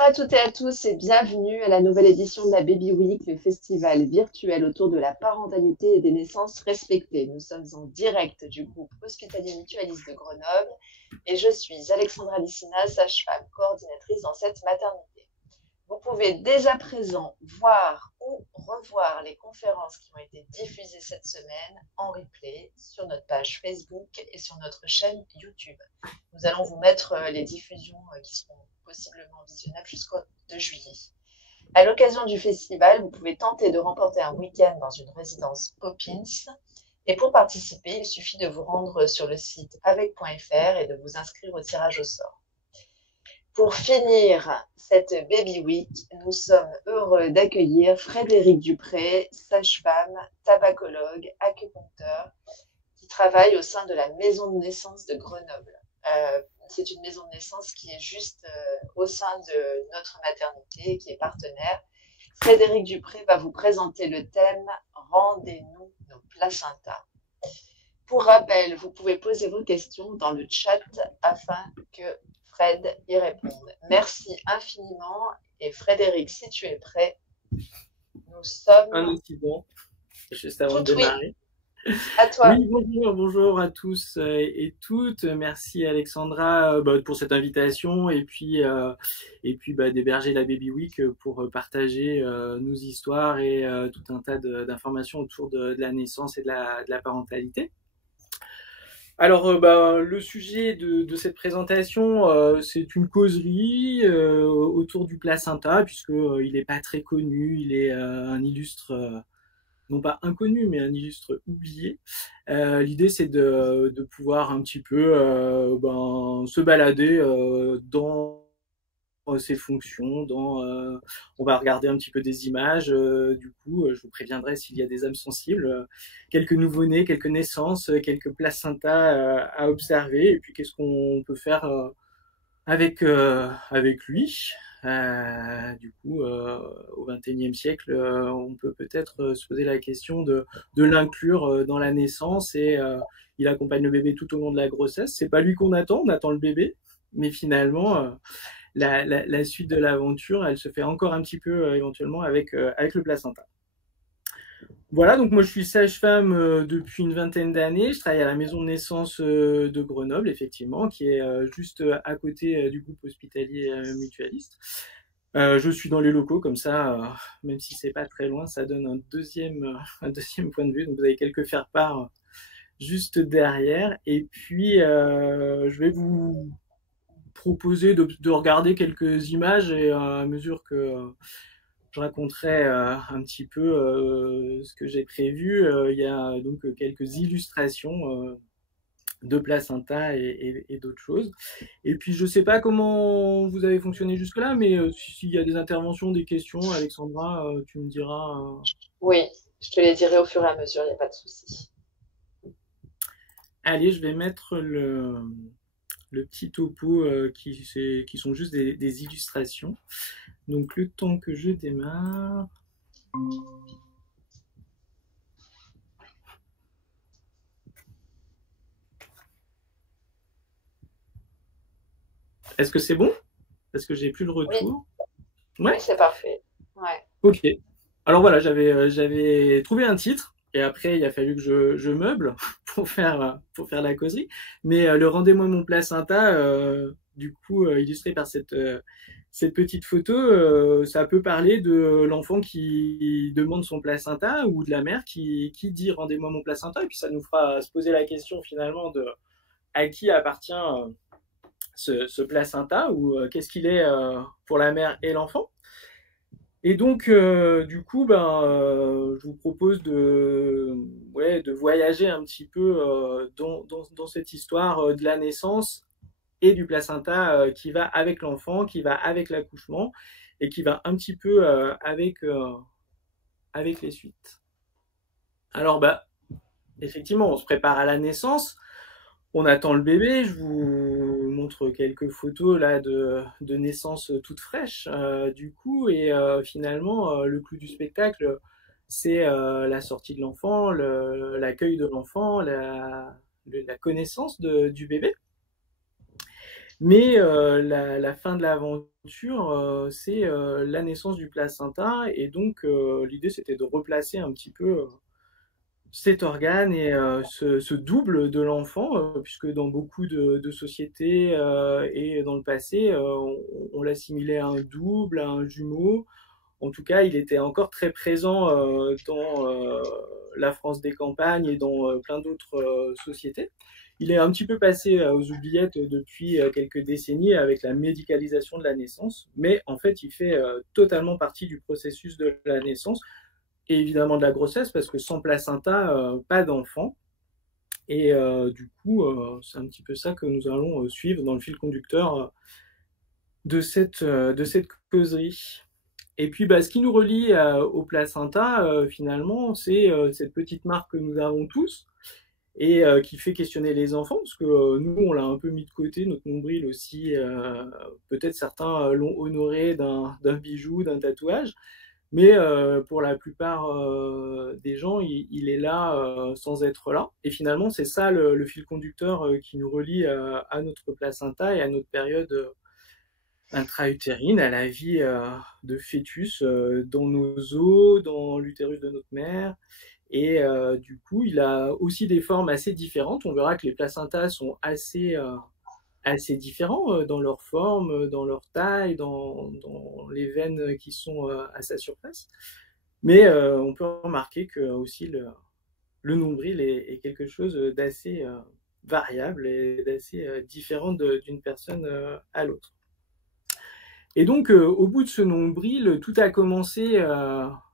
Bonjour à toutes et à tous et bienvenue à la nouvelle édition de la Baby Week, le festival virtuel autour de la parentalité et des naissances respectées. Nous sommes en direct du groupe hospitalier mutualiste de Grenoble et je suis Alexandra Lissina, sage-femme coordinatrice dans cette maternité. Vous pouvez dès à présent voir ou revoir les conférences qui ont été diffusées cette semaine en replay sur notre page Facebook et sur notre chaîne YouTube. Nous allons vous mettre les diffusions qui seront possiblement visionnables jusqu'au 2 juillet. À l'occasion du festival, vous pouvez tenter de remporter un week-end dans une résidence Poppins. Et pour participer, il suffit de vous rendre sur le site avec.fr et de vous inscrire au tirage au sort. Pour finir cette Baby Week, nous sommes heureux d'accueillir Frédéric Dupré, sage-femme, tabacologue, acupuncteur, qui travaille au sein de la maison de naissance de Grenoble. C'est une maison de naissance qui est juste au sein de notre maternité, qui est partenaire. Frédéric Dupré va vous présenter le thème « Rendez-nous nos placentas ». Pour rappel, vous pouvez poser vos questions dans le chat afin que Fred y réponde. Merci infiniment. Et Frédéric, si tu es prêt, nous sommes... Un incident, juste avant de Tout oui, démarrer. à toi. Oui, bonjour à tous et toutes. Merci Alexandra pour cette invitation et puis d'héberger la Baby Week pour partager nos histoires et tout un tas d'informations autour de la naissance et de la parentalité. Alors, le sujet de cette présentation, c'est une causerie autour du placenta, puisque il n'est pas très connu, il est un illustre, non pas inconnu, mais un illustre oublié. L'idée, c'est de pouvoir un petit peu se balader dans ses fonctions, on va regarder un petit peu des images, du coup, je vous préviendrai s'il y a des âmes sensibles, quelques nouveau-nés, quelques naissances, quelques placentas à observer, et puis qu'est-ce qu'on peut faire avec lui. Du coup, au XXIe siècle, on peut peut-être se poser la question de l'inclure dans la naissance et il accompagne le bébé tout au long de la grossesse. C'est pas lui qu'on attend, on attend le bébé, mais finalement, la suite de l'aventure, elle se fait encore un petit peu éventuellement avec le placenta. Voilà, donc moi je suis sage-femme depuis une vingtaine d'années. Je travaille à la maison de naissance de Grenoble, effectivement, qui est juste à côté du groupe hospitalier mutualiste. Je suis dans les locaux, comme ça, même si c'est pas très loin, ça donne un deuxième point de vue. Donc vous avez quelques faire-part juste derrière. Et puis je vais vous proposer de regarder quelques images et à mesure que je raconterai un petit peu ce que j'ai prévu. Il y a donc quelques illustrations de placenta et d'autres choses. Et puis je ne sais pas comment vous avez fonctionné jusque-là, mais s'il y a des interventions, des questions, Alexandra, tu me diras. Oui, je te les dirai au fur et à mesure, il n'y a pas de souci. Allez, je vais mettre le petit topo qui sont juste des illustrations. Donc le temps que je démarre. Est-ce que c'est bon? Parce que j'ai plus le Oui, retour. oui, Ouais. c'est parfait. Ouais. Ok. Alors voilà, j'avais trouvé un titre et après il a fallu que je meuble pour faire la causerie. Mais le rendez-moi mon placenta, du coup illustré par cette petite photo, ça peut parler de l'enfant qui demande son placenta ou de la mère qui dit rendez-moi mon placenta et puis ça nous fera se poser la question finalement de à qui appartient ce placenta ou qu'est-ce qu'il est pour la mère et l'enfant. Et donc, du coup, je vous propose de voyager un petit peu dans cette histoire de la naissance et du placenta qui va avec l'enfant, qui va avec l'accouchement et qui va un petit peu avec les suites. Alors, effectivement, on se prépare à la naissance. On attend le bébé. Je vous montre quelques photos là de naissance toute fraîche du coup. Et finalement, le clou du spectacle, c'est la sortie de l'enfant, l'accueil de l'enfant, la connaissance du bébé. Mais la fin de l'aventure, c'est la naissance du placenta. Et donc, l'idée, c'était de replacer un petit peu cet organe et ce double de l'enfant, puisque dans beaucoup de sociétés et dans le passé, on l'assimilait à un double, à un jumeau. En tout cas, il était encore très présent dans la France des campagnes et dans plein d'autres sociétés. Il est un petit peu passé aux oubliettes depuis quelques décennies avec la médicalisation de la naissance, mais en fait, il fait totalement partie du processus de la naissance et évidemment de la grossesse, parce que sans placenta, pas d'enfant. Et du coup, c'est un petit peu ça que nous allons suivre dans le fil conducteur de cette causerie. Et puis, bah, ce qui nous relie au placenta, finalement, c'est cette petite marque que nous avons tous et qui fait questionner les enfants, parce que nous, on l'a un peu mis de côté, notre nombril aussi. Peut-être certains l'ont honoré d'un bijou, d'un tatouage, mais pour la plupart des gens, il est là sans être là. Et finalement, c'est ça le fil conducteur qui nous relie à notre placenta et à notre période intra-utérine, à la vie de fœtus dans nos os, dans l'utérus de notre mère. Et du coup, il a aussi des formes assez différentes. On verra que les placentas sont assez différents dans leur forme, dans leur taille, dans les veines qui sont à sa surface. Mais on peut remarquer que aussi le nombril est quelque chose d'assez variable et d'assez différent d'une personne à l'autre. Et donc, au bout de ce nombril, tout a commencé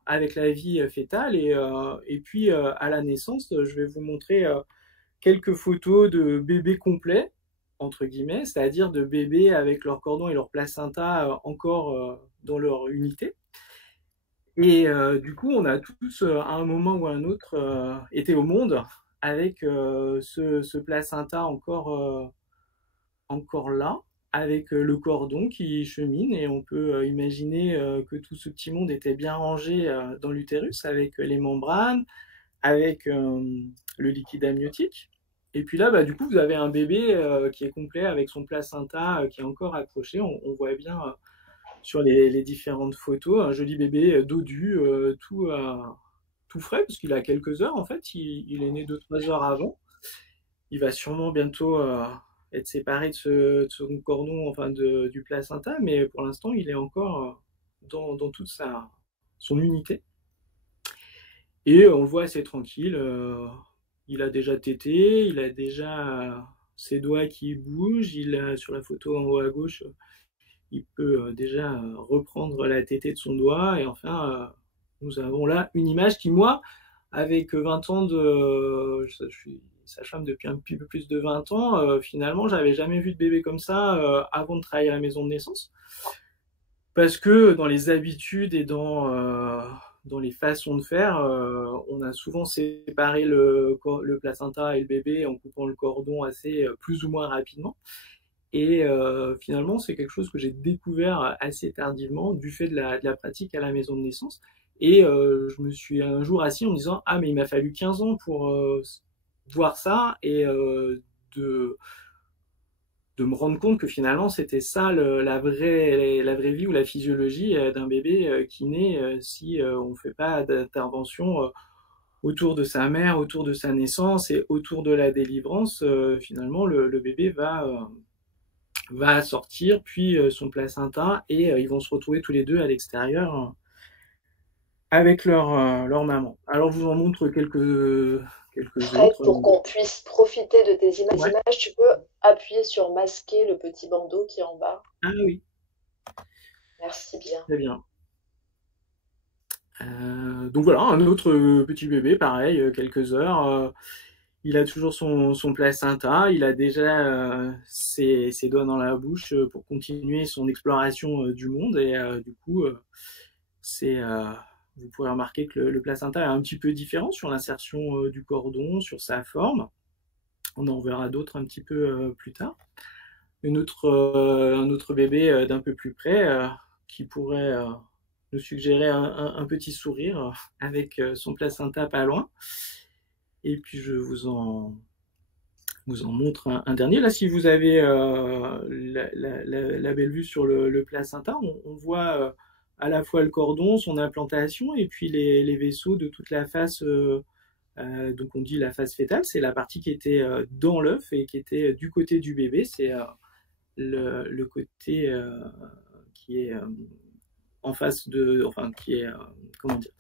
avec la vie fœtale et puis à la naissance, je vais vous montrer quelques photos de bébés complets, entre guillemets, c'est-à-dire de bébés avec leur cordon et leur placenta encore dans leur unité. Et du coup, on a tous, à un moment ou à un autre, été au monde avec ce placenta encore là, avec le cordon qui chemine, et on peut imaginer que tout ce petit monde était bien rangé dans l'utérus avec les membranes, avec le liquide amniotique. Et puis là, bah, du coup, vous avez un bébé qui est complet avec son placenta qui est encore accroché. On voit bien sur les différentes photos un joli bébé dodu, tout frais, parce qu'il a quelques heures en fait. Il est né 2-3 heures avant. Il va sûrement bientôt être séparé de son cordon, enfin du placenta, mais pour l'instant, il est encore dans toute son unité. Et on le voit assez tranquille. Il a déjà tété, il a déjà ses doigts qui bougent. Sur la photo en haut à gauche, il peut déjà reprendre la tétée de son doigt. Et enfin, nous avons là une image qui, moi, avec 20 ans je suis sage-femme depuis un petit peu plus de 20 ans, finalement, j'avais jamais vu de bébé comme ça avant de travailler à la maison de naissance. Parce que dans les habitudes et dans les façons de faire, on a souvent séparé le placenta et le bébé en coupant le cordon assez plus ou moins rapidement. Et finalement, c'est quelque chose que j'ai découvert assez tardivement du fait de la pratique à la maison de naissance. Et je me suis un jour assis en me disant, ah, mais il m'a fallu 15 ans pour voir ça et de me rendre compte que finalement c'était ça la vraie vie ou la physiologie d'un bébé qui naît si on ne fait pas d'intervention autour de sa mère, autour de sa naissance et autour de la délivrance. Finalement, le bébé va sortir, puis son placenta, et ils vont se retrouver tous les deux à l'extérieur avec leur maman. Alors je vous en montre quelques Fred, autres. pour qu'on puisse profiter de tes Ouais. images, tu peux appuyer sur masquer le petit bandeau qui est en bas. Ah oui, Merci bien. très bien. Donc voilà, un autre petit bébé, pareil, quelques heures. Il a toujours son placenta, il a déjà ses doigts dans la bouche pour continuer son exploration du monde. Et du coup, c'est, vous pourrez remarquer que le placenta est un petit peu différent sur l'insertion du cordon, sur sa forme. On en verra d'autres un petit peu plus tard. Un autre bébé d'un peu plus près qui pourrait nous suggérer un petit sourire avec son placenta pas loin. Et puis je vous en vous en montre un dernier. Là, si vous avez la belle vue sur le placenta, on voit à la fois le cordon, son implantation, et puis les vaisseaux de toute la face. Donc on dit la face fétale, c'est la partie qui était dans l'œuf et qui était du côté du bébé. C'est le côté qui est en face de, enfin qui est comment dire,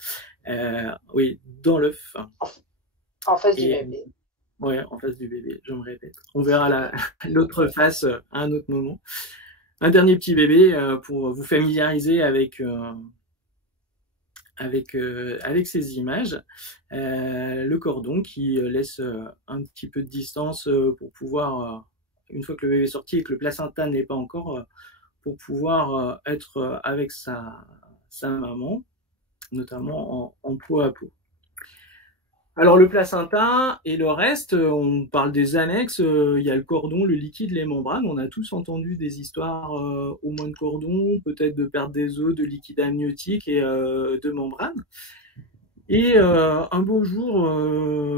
oui, dans l'œuf. En face du bébé. Ouais, en face du bébé, je me répète. On verra l'autre face à un autre moment. Un dernier petit bébé pour vous familiariser avec ces images. Le cordon qui laisse un petit peu de distance pour pouvoir, une fois que le bébé est sorti et que le placenta n'est pas encore, pour pouvoir être avec sa maman, notamment en peau à peau. Alors le placenta et le reste, on parle des annexes, il y a le cordon, le liquide, les membranes. On a tous entendu des histoires au moins de cordon, peut-être de perte des os, de liquide amniotique et de membranes. Et un beau jour,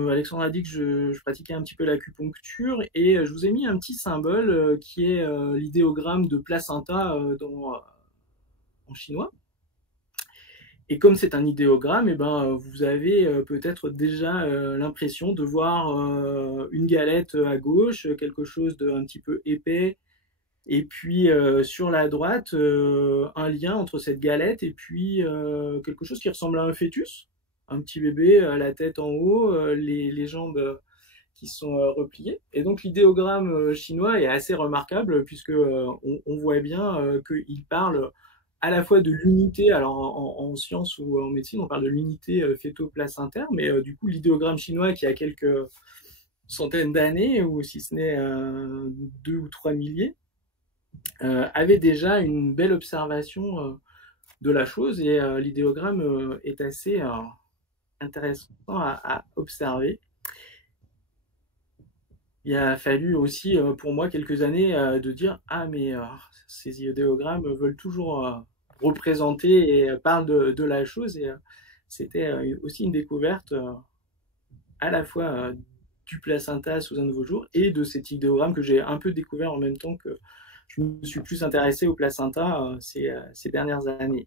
Alexandre a dit que je pratiquais un petit peu l'acupuncture et je vous ai mis un petit symbole qui est l'idéogramme de placenta en chinois. Et comme c'est un idéogramme, vous avez peut-être déjà l'impression de voir une galette à gauche, quelque chose d'un petit peu épais, et puis sur la droite, un lien entre cette galette et puis quelque chose qui ressemble à un fœtus, un petit bébé, la tête en haut, les jambes qui sont repliées. Et donc l'idéogramme chinois est assez remarquable puisque on voit bien qu'il parle à la fois de l'unité, alors en sciences ou en médecine, on parle de l'unité fœto-placentaire, mais du coup, l'idéogramme chinois qui a quelques centaines d'années, ou si ce n'est 2 ou 3 milliers, avait déjà une belle observation de la chose, et l'idéogramme est assez intéressant à observer. Il a fallu aussi pour moi quelques années de dire « Ah, mais ces idéogrammes veulent toujours représenter et parlent de la chose ». Et c'était aussi une découverte à la fois du placenta sous un nouveau jour et de cet idéogramme que j'ai un peu découvert en même temps que je me suis plus intéressé au placenta ces dernières années.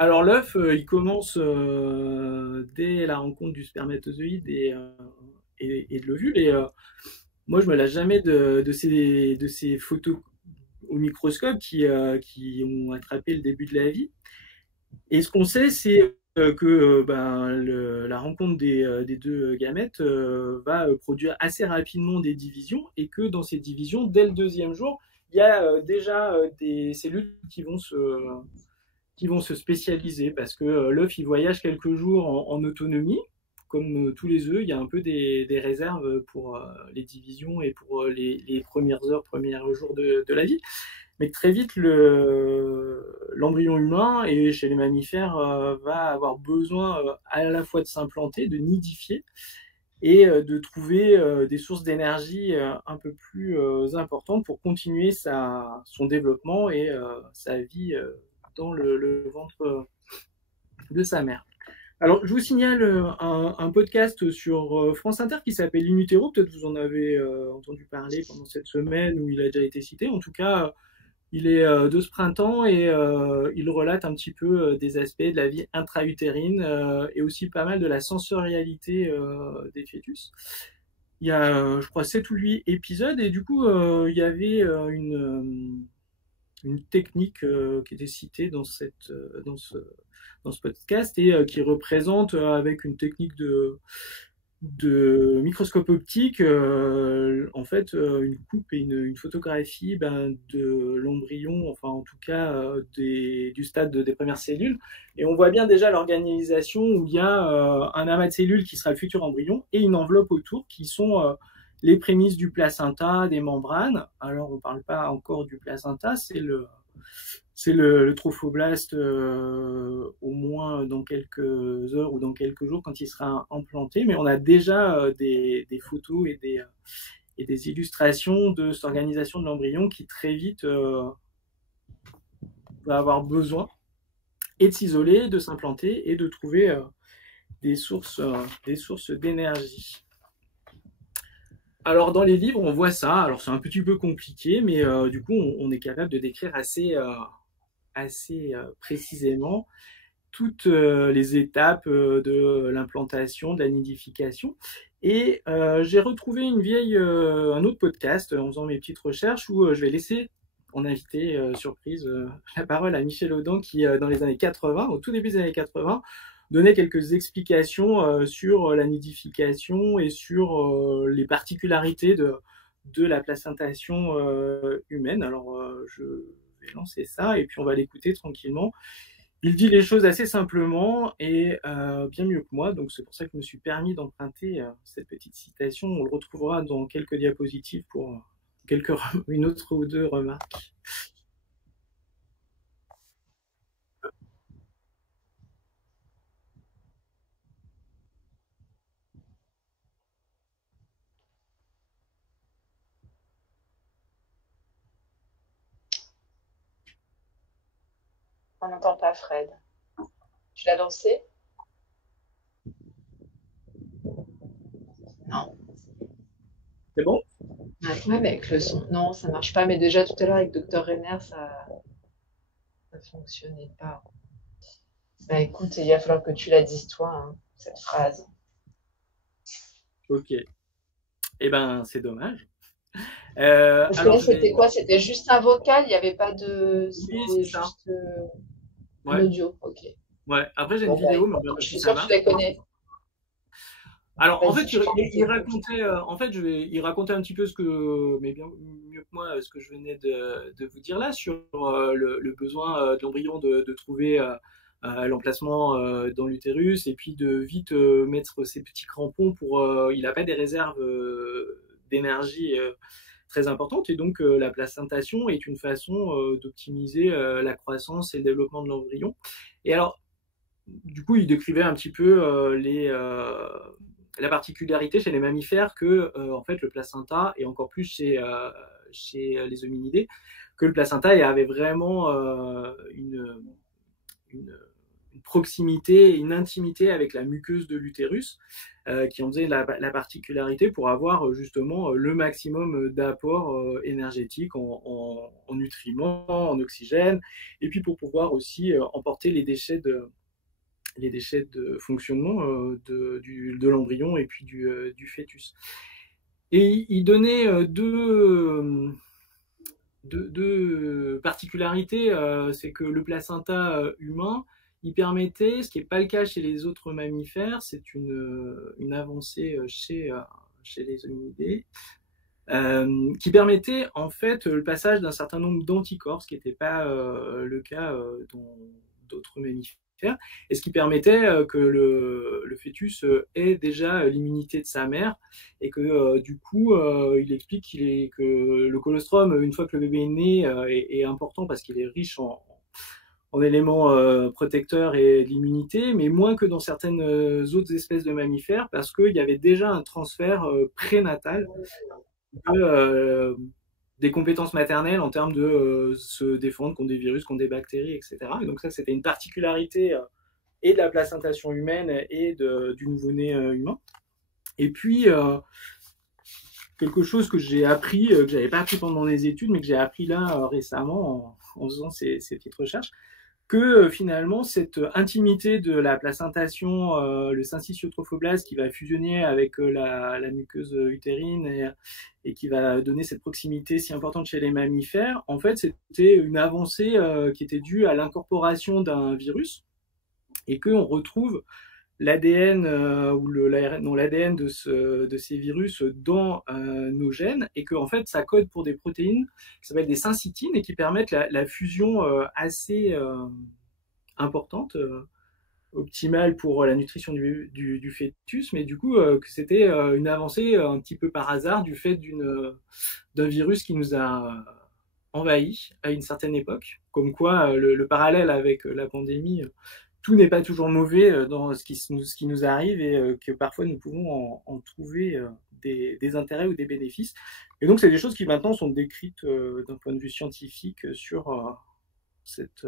Alors l'œuf, il commence dès la rencontre du spermatozoïde et de l'ovule. Et moi, je me lasse jamais de ces photos au microscope qui ont attrapé le début de la vie. Et ce qu'on sait, c'est que la rencontre des deux gamètes va produire assez rapidement des divisions, et que dans ces divisions, dès le deuxième jour, il y a déjà des cellules qui vont se spécialiser, parce que l'œuf, il voyage quelques jours en autonomie. Comme tous les œufs, il y a un peu des réserves pour les divisions et pour les premiers jours de la vie. Mais très vite, l'embryon humain, et chez les mammifères, va avoir besoin à la fois de s'implanter, de nidifier, et de trouver des sources d'énergie un peu plus importantes pour continuer son développement et sa vie dans le ventre de sa mère. Alors, je vous signale un podcast sur France Inter qui s'appelle In Utero. Peut-être vous en avez entendu parler pendant cette semaine, où il a déjà été cité. En tout cas, il est de ce printemps, et il relate un petit peu des aspects de la vie intra-utérine et aussi pas mal de la sensorialité des fœtus. Il y a, je crois, 7 ou 8 épisodes, et du coup, il y avait une technique qui était citée dans ce podcast, et qui représente avec une technique de microscope optique en fait une coupe et une photographie de l'embryon, enfin en tout cas du stade des premières cellules, et on voit bien déjà l'organisation où il y a un amas de cellules qui sera le futur embryon et une enveloppe autour qui sont les prémices du placenta, des membranes. Alors on ne parle pas encore du placenta, c'est le trophoblaste au moins dans quelques heures ou dans quelques jours quand il sera implanté, mais on a déjà des photos et des illustrations de cette organisation de l'embryon qui très vite va avoir besoin et de s'isoler, de s'implanter et de trouver des sources d'énergie. Alors dans les livres, on voit ça. Alors c'est un petit peu compliqué, mais du coup, on est capable de décrire assez précisément toutes les étapes de l'implantation, de la nidification. Et j'ai retrouvé un autre podcast en faisant mes petites recherches où je vais laisser en invité surprise la parole à Michel Audin qui, dans les années 80, au tout début des années 80, donnait quelques explications sur la nidification et sur les particularités de la placentation humaine. Alors, je vais lancer ça et puis on va l'écouter tranquillement. Il dit les choses assez simplement et bien mieux que moi, donc c'est pour ça que je me suis permis d'emprunter cette petite citation. On le retrouvera dans quelques diapositives pour une autre ou deux remarques. On n'entend pas Fred. Tu l'as lancé? Non. C'est bon? Ouais, mais avec le son. Non, ça marche pas. Mais déjà tout à l'heure avec Dr Renner, ça fonctionnait pas. Bah écoute, il va falloir que tu la dises toi, hein, cette phrase. Ok. Eh ben, c'est dommage. Parce que là, c'était quoi? C'était juste un vocal, il n'y avait pas de. Oui, C'était c'est ça. juste un Ouais. audio. Ok. Ouais. Après, j'ai une Bon, bah, vidéo, mais écoute, je suis si ça sûre que tu marche. la connais. Alors, en Vas-y, fait, je t'en prie, il t'écoute. racontait, il racontait un petit peu mais bien mieux que moi, ce que je venais de vous dire là sur le besoin de l'embryon de trouver l'emplacement dans l'utérus et puis de vite mettre ses petits crampons pour. Il n'a pas des réserves d'énergie très importantes et donc la placentation est une façon d'optimiser la croissance et le développement de l'embryon. Et alors, du coup, il décrivait un petit peu la particularité chez les mammifères que en fait le placenta et encore plus chez les hominidés que le placenta avait vraiment une, une proximité, une intimité avec la muqueuse de l'utérus qui en faisait la particularité pour avoir justement le maximum d'apport énergétique en nutriments, en oxygène, et puis pour pouvoir aussi emporter les déchets de fonctionnement de l'embryon et puis du fœtus. Et il donnait deux particularités, c'est que le placenta humain, il permettait, ce qui n'est pas le cas chez les autres mammifères, c'est une avancée chez les hominidés, qui permettait en fait le passage d'un certain nombre d'anticorps, ce qui n'était pas le cas dans d'autres mammifères, et ce qui permettait que le fœtus ait déjà l'immunité de sa mère, et que du coup, il explique que le colostrum, une fois que le bébé est né, est important parce qu'il est riche en éléments protecteurs et l'immunité, mais moins que dans certaines autres espèces de mammifères, parce qu'il y avait déjà un transfert prénatal des compétences maternelles en termes de se défendre contre des virus, contre des bactéries, etc. Et donc ça, c'était une particularité et de la placentation humaine et du nouveau-né humain. Et puis, quelque chose que j'ai appris, que j'avais pas appris pendant les études, mais que j'ai appris là récemment en faisant ces petites recherches, que finalement cette intimité de la placentation, le syncytiotrophoblaste qui va fusionner avec la muqueuse utérine et qui va donner cette proximité si importante chez les mammifères, en fait c'était une avancée qui était due à l'incorporation d'un virus et qu'on retrouve l'ADN ou l'ADN de ces virus dans nos gènes et que en fait ça code pour des protéines qui s'appellent des syncytines et qui permettent la fusion assez importante, optimale pour la nutrition du fœtus, mais du coup que c'était une avancée un petit peu par hasard du fait d'un virus qui nous a envahi à une certaine époque, comme quoi le parallèle avec la pandémie, tout n'est pas toujours mauvais dans ce qui nous arrive et que parfois nous pouvons en trouver des intérêts ou des bénéfices. Et donc c'est des choses qui maintenant sont décrites d'un point de vue scientifique sur cette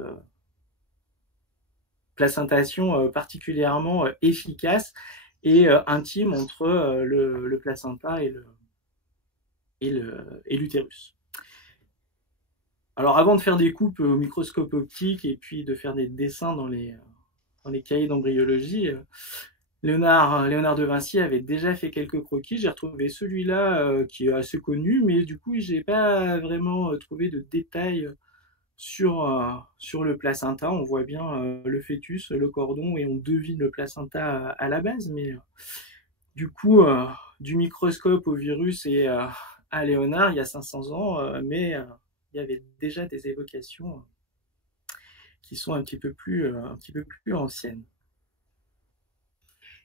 placentation particulièrement efficace et intime entre le placenta et l'utérus. Alors avant de faire des coupes au microscope optique et puis de faire des dessins dans les cahiers d'embryologie, Léonard de Vinci avait déjà fait quelques croquis. J'ai retrouvé celui-là qui est assez connu, mais du coup, j'ai pas vraiment trouvé de détails sur le placenta. On voit bien le fœtus, le cordon, et on devine le placenta à la base, mais du coup, du microscope au virus et à Léonard, il y a 500 ans, mais il y avait déjà des évocations qui sont un petit peu plus anciennes.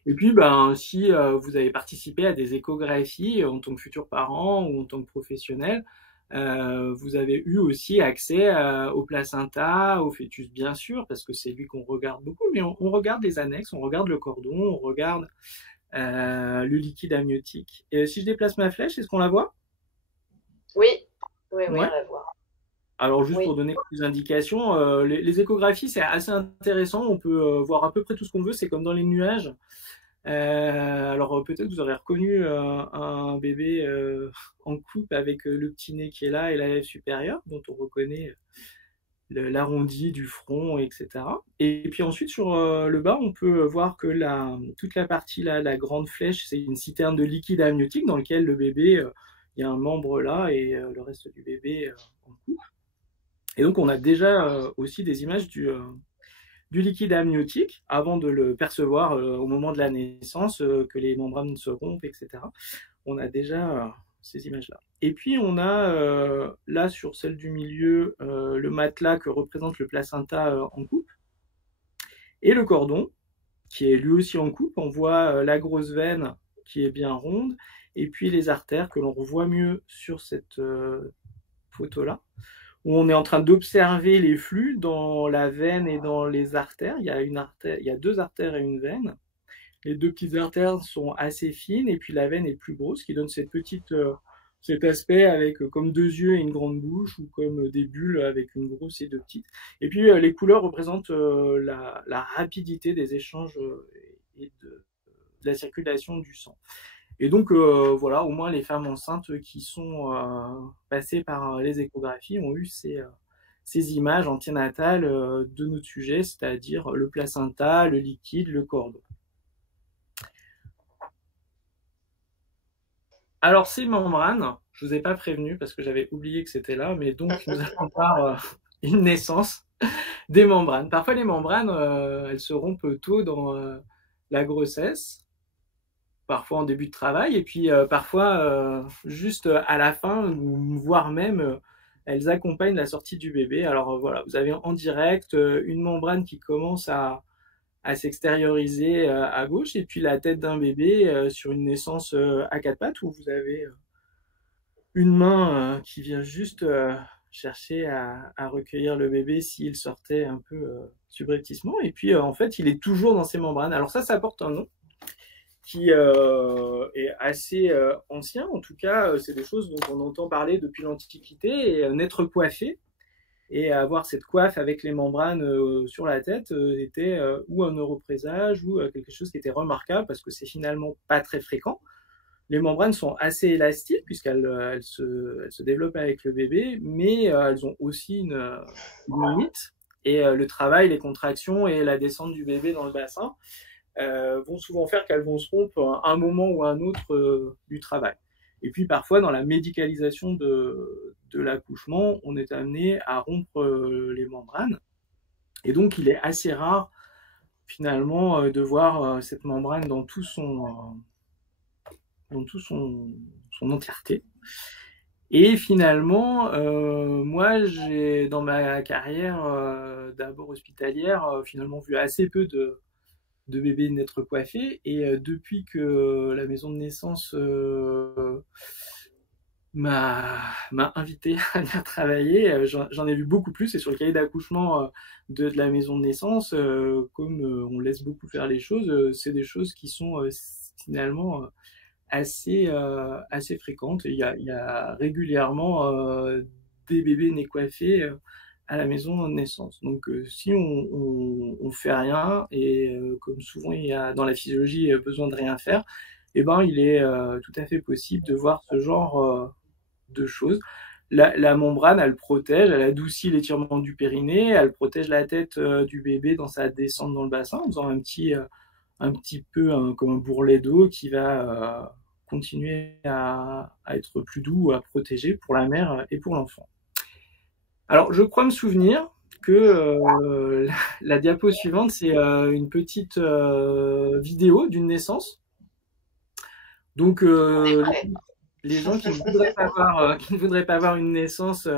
Et puis, ben, si vous avez participé à des échographies en tant que futur parent ou en tant que professionnel, vous avez eu aussi accès au placenta, au fœtus, bien sûr, parce que c'est lui qu'on regarde beaucoup, mais on regarde les annexes, on regarde le cordon, on regarde le liquide amniotique. Et si je déplace ma flèche, est-ce qu'on la voit? Oui, oui, oui, Ouais. on la voit. Alors, juste Oui. pour donner plus d'indications, les échographies, c'est assez intéressant. On peut voir à peu près tout ce qu'on veut. C'est comme dans les nuages. Alors peut-être vous aurez reconnu un bébé en couple avec le petit nez qui est là et la lèvre supérieure, dont on reconnaît l'arrondi du front, etc. Et puis ensuite sur le bas, on peut voir que toute la partie là, la grande flèche, c'est une citerne de liquide amniotique dans lequel le bébé, il y a un membre là et le reste du bébé en couple. Et donc on a déjà aussi des images du liquide amniotique avant de le percevoir au moment de la naissance, que les membranes se rompent, etc. On a déjà ces images-là. Et puis on a là sur celle du milieu le matelas que représente le placenta en coupe et le cordon qui est lui aussi en coupe. On voit la grosse veine qui est bien ronde et puis les artères que l'on revoit mieux sur cette photo-là, où on est en train d'observer les flux dans la veine et dans les artères. Il y a deux artères et une veine. Les deux petites artères sont assez fines et puis la veine est plus grosse, qui donne cet aspect avec comme deux yeux et une grande bouche, ou comme des bulles avec une grosse et deux petites. Et puis les couleurs représentent la rapidité des échanges et de la circulation du sang. Et donc voilà, au moins les femmes enceintes qui sont passées par les échographies ont eu ces images anténatales de notre sujet, c'est-à-dire le placenta, le liquide, le cordon. Alors ces membranes, je ne vous ai pas prévenu parce que j'avais oublié que c'était là, mais donc nous allons voir une naissance des membranes. Parfois les membranes, elles se rompent tôt dans la grossesse, parfois en début de travail, et puis parfois juste à la fin, ou voire même elles accompagnent la sortie du bébé. Alors voilà, vous avez en direct une membrane qui commence à s'extérioriser à gauche, et puis la tête d'un bébé sur une naissance à quatre pattes, où vous avez une main qui vient juste chercher à recueillir le bébé s'il sortait un peu subrepticement, et puis en fait il est toujours dans ses membranes. Alors ça porte un nom qui est assez ancien. En tout cas, c'est des choses dont on entend parler depuis l'Antiquité, et n'être coiffé et avoir cette coiffe avec les membranes sur la tête était ou un neuroprésage ou quelque chose qui était remarquable, parce que c'est finalement pas très fréquent. Les membranes sont assez élastiques puisqu'elles se développent avec le bébé, mais elles ont aussi une limite. Et le travail, les contractions et la descente du bébé dans le bassin vont souvent faire qu'elles vont se rompre à un moment ou à un autre du travail. Et puis parfois, dans la médicalisation de l'accouchement, on est amené à rompre les membranes. Et donc, il est assez rare, finalement, de voir cette membrane dans son entièreté. Et finalement, moi, j'ai, dans ma carrière d'abord hospitalière, finalement vu assez peu de bébés naître coiffés. Et depuis que la maison de naissance m'a invité à venir travailler, j'en ai vu beaucoup plus. Et sur le cahier d'accouchement de la maison de naissance, comme on laisse beaucoup faire les choses, c'est des choses qui sont finalement assez fréquentes. Il y a régulièrement des bébés nés coiffés à la maison de naissance. Donc si on fait rien, et comme souvent il y a dans la physiologie besoin de rien faire, eh ben il est tout à fait possible de voir ce genre deux choses. La membrane, elle protège, elle adoucit l'étirement du périnée, elle protège la tête du bébé dans sa descente dans le bassin en faisant un petit peu comme un bourrelet d'eau qui va continuer à être plus doux, à protéger pour la mère et pour l'enfant. Alors, je crois me souvenir que la diapo suivante, c'est une petite vidéo d'une naissance. Donc, les gens qui ne voudraient pas voir, qui ne voudraient pas voir une naissance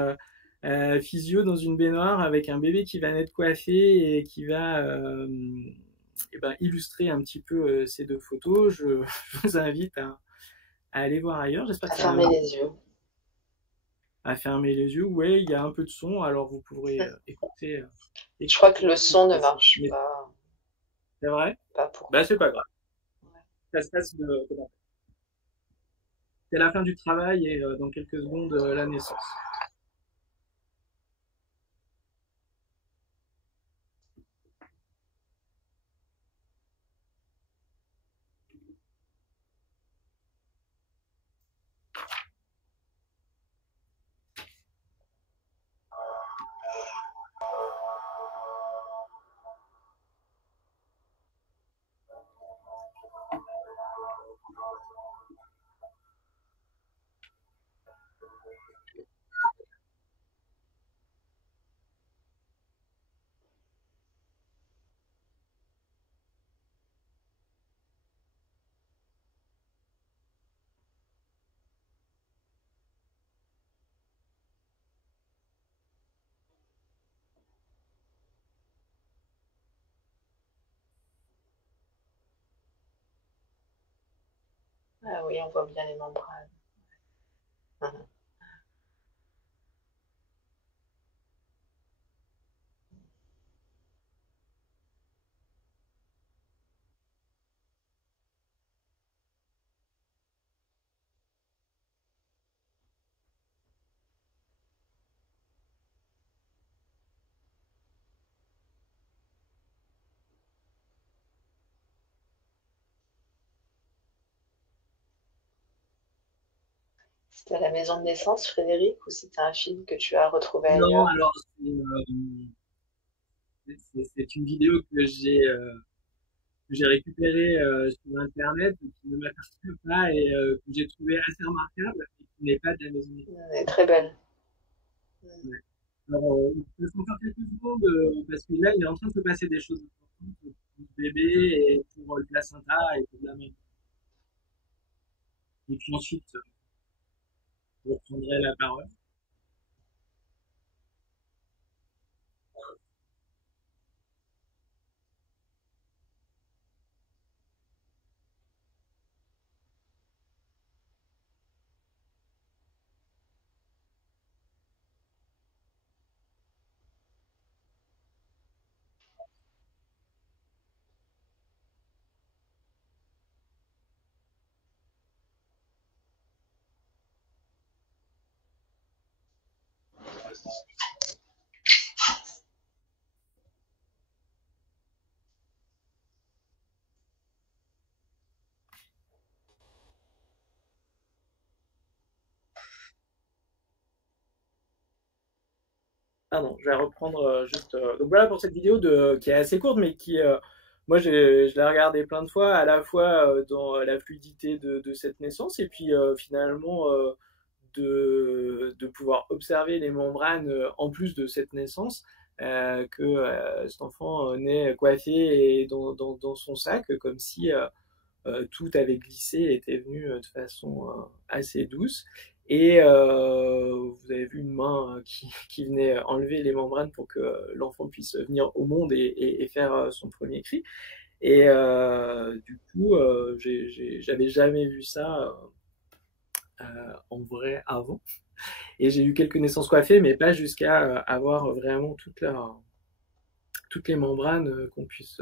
physio dans une baignoire avec un bébé qui va naître coiffé et qui va illustrer un petit peu ces deux photos, je vous invite à aller voir ailleurs. J'espère À que ça fermer les yeux. à fermer les yeux. Ouais, il y a un peu de son, alors vous pourrez écouter. Je crois que le son ne marche pas. C'est vrai? Pas pour. Bah, c'est pas grave. Ça se passe c'est la fin du travail et dans quelques secondes, la naissance. Ah oui, on voit bien les membranes. C'était à la maison de naissance, Frédéric, ou c'était un film que tu as retrouvé Non, ailleurs? alors c'est une vidéo que j'ai récupérée sur Internet, qui ne m'appartient pas et que j'ai trouvée assez remarquable et qui n'est pas de la maison. Elle est très belle. Ouais. Alors, il faut encore quelques secondes parce que là, il est en train de se passer des choses importantes pour le bébé et pour le placenta et pour la mère. Et puis ensuite, je reprendrai la parole. Pardon, je vais reprendre juste. Donc voilà pour cette vidéo qui est assez courte, mais moi, je l'ai regardée plein de fois, à la fois dans la fluidité de cette naissance, et puis finalement de pouvoir observer les membranes en plus de cette naissance, que cet enfant naît coiffé et dans son sac, comme si tout avait glissé et était venu de façon assez douce. Et vous avez vu une main qui venait enlever les membranes pour que l'enfant puisse venir au monde et faire son premier cri. Et du coup, j'avais jamais vu ça en vrai avant. Et j'ai eu quelques naissances coiffées, mais pas jusqu'à avoir vraiment toutes les membranes qu'on puisse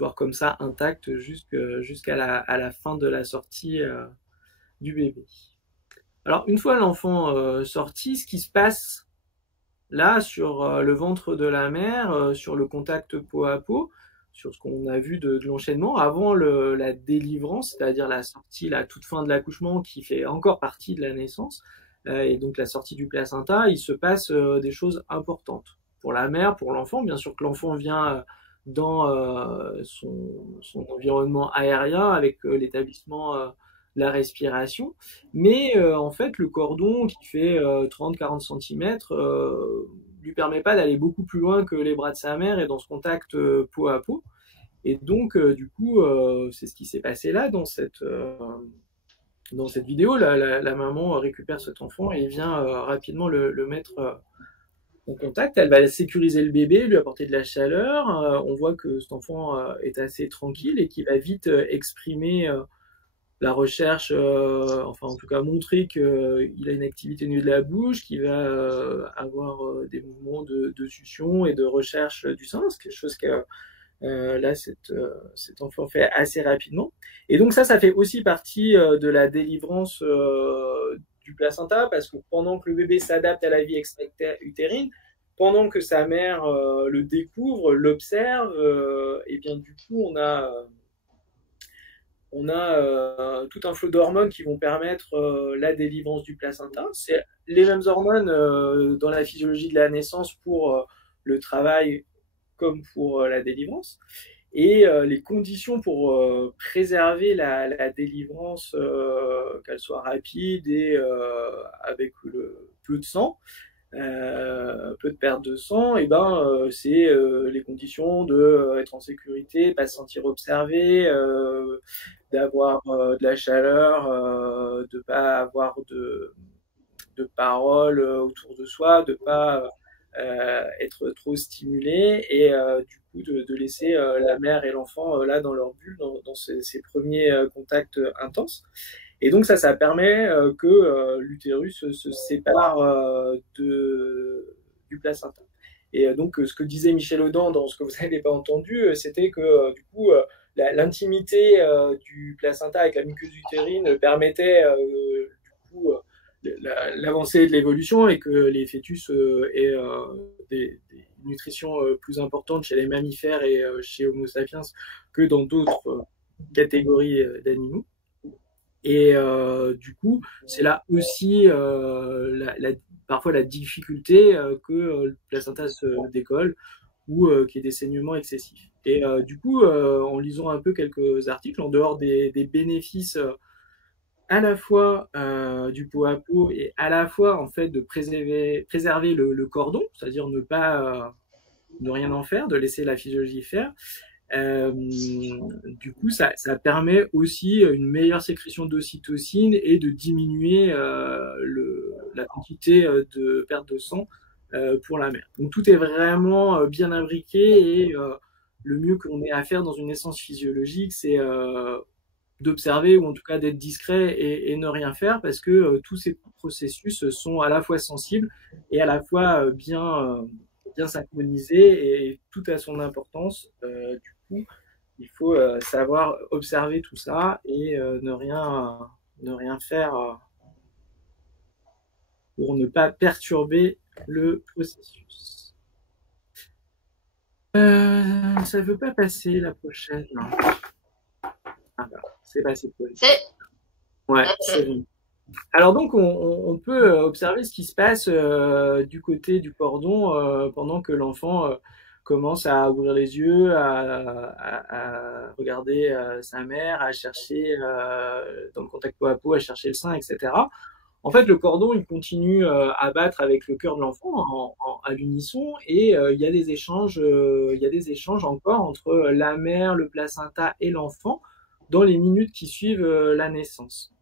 voir comme ça intactes jusqu'à à la fin de la sortie du bébé. Alors, une fois l'enfant sorti, ce qui se passe là sur le ventre de la mère, sur le contact peau à peau, sur ce qu'on a vu de l'enchaînement. Avant la délivrance, c'est-à-dire la sortie, la toute fin de l'accouchement qui fait encore partie de la naissance, et donc la sortie du placenta, il se passe des choses importantes pour la mère, pour l'enfant. Bien sûr que l'enfant vient dans son environnement aérien avec l'établissement de la respiration. Mais en fait, le cordon qui fait 30-40 cm lui permet pas d'aller beaucoup plus loin que les bras de sa mère et dans ce contact peau à peau. Et donc, du coup, c'est ce qui s'est passé là dans cette vidéo. La maman récupère cet enfant et vient rapidement le mettre en contact. Elle va sécuriser le bébé, lui apporter de la chaleur. On voit que cet enfant est assez tranquille et qui va vite exprimer la recherche, enfin en tout cas montrer qu'il a une activité au niveau de la bouche, qu'il va avoir des mouvements de succion et de recherche du sein, c'est quelque chose que là cet enfant fait assez rapidement. Et donc ça fait aussi partie de la délivrance du placenta, parce que pendant que le bébé s'adapte à la vie extra-utérine, pendant que sa mère le découvre, l'observe, et bien du coup on a tout un flot d'hormones qui vont permettre la délivrance du placenta. C'est les mêmes hormones dans la physiologie de la naissance pour le travail comme pour la délivrance. Et les conditions pour préserver la délivrance, qu'elle soit rapide et avec peu de sang, peu de perte de sang, et ben c'est les conditions de être en sécurité, pas se sentir observé, d'avoir de la chaleur, de pas avoir de paroles autour de soi, de pas être trop stimulé, et du coup de laisser la mère et l'enfant là dans leur bulle, dans ces premiers contacts intenses. Et donc ça permet que l'utérus se sépare du placenta. Et donc ce que disait Michel Audin dans ce que vous n'avez pas entendu, c'était que du coup l'intimité du placenta avec la muqueuse utérine permettait du coup l'avancée de l'évolution, et que les fœtus aient des nutritions plus importantes chez les mammifères et chez Homo sapiens que dans d'autres catégories d'animaux. Et du coup, c'est là aussi parfois la difficulté que le placenta se décolle ou qu'il y ait des saignements excessifs. Et du coup, en lisant un peu quelques articles, en dehors des bénéfices à la fois du peau à peau et à la fois en fait de préserver le cordon, c'est-à-dire ne rien en faire, de laisser la physiologie faire. Du coup, ça permet aussi une meilleure sécrétion d'ocytocine et de diminuer la quantité de perte de sang pour la mère. Donc tout est vraiment bien imbriqué, et le mieux qu'on ait à faire dans une naissance physiologique, c'est d'observer, ou en tout cas d'être discret et ne rien faire, parce que tous ces processus sont à la fois sensibles et à la fois bien synchronisés, et tout a son importance. Du coup, il faut savoir observer tout ça et ne rien faire pour ne pas perturber le processus. Ça ne veut pas passer la prochaine. Ah bah, c'est passé pour lui. Ouais, c'est bon. Alors donc on peut observer ce qui se passe du côté du cordon pendant que l'enfant commence à ouvrir les yeux, à regarder sa mère, à chercher dans le contact peau à peau, à chercher le sein, etc. En fait, le cordon, il continue à battre avec le cœur de l'enfant à l'unisson, et il y a des échanges encore entre la mère, le placenta et l'enfant dans les minutes qui suivent la naissance.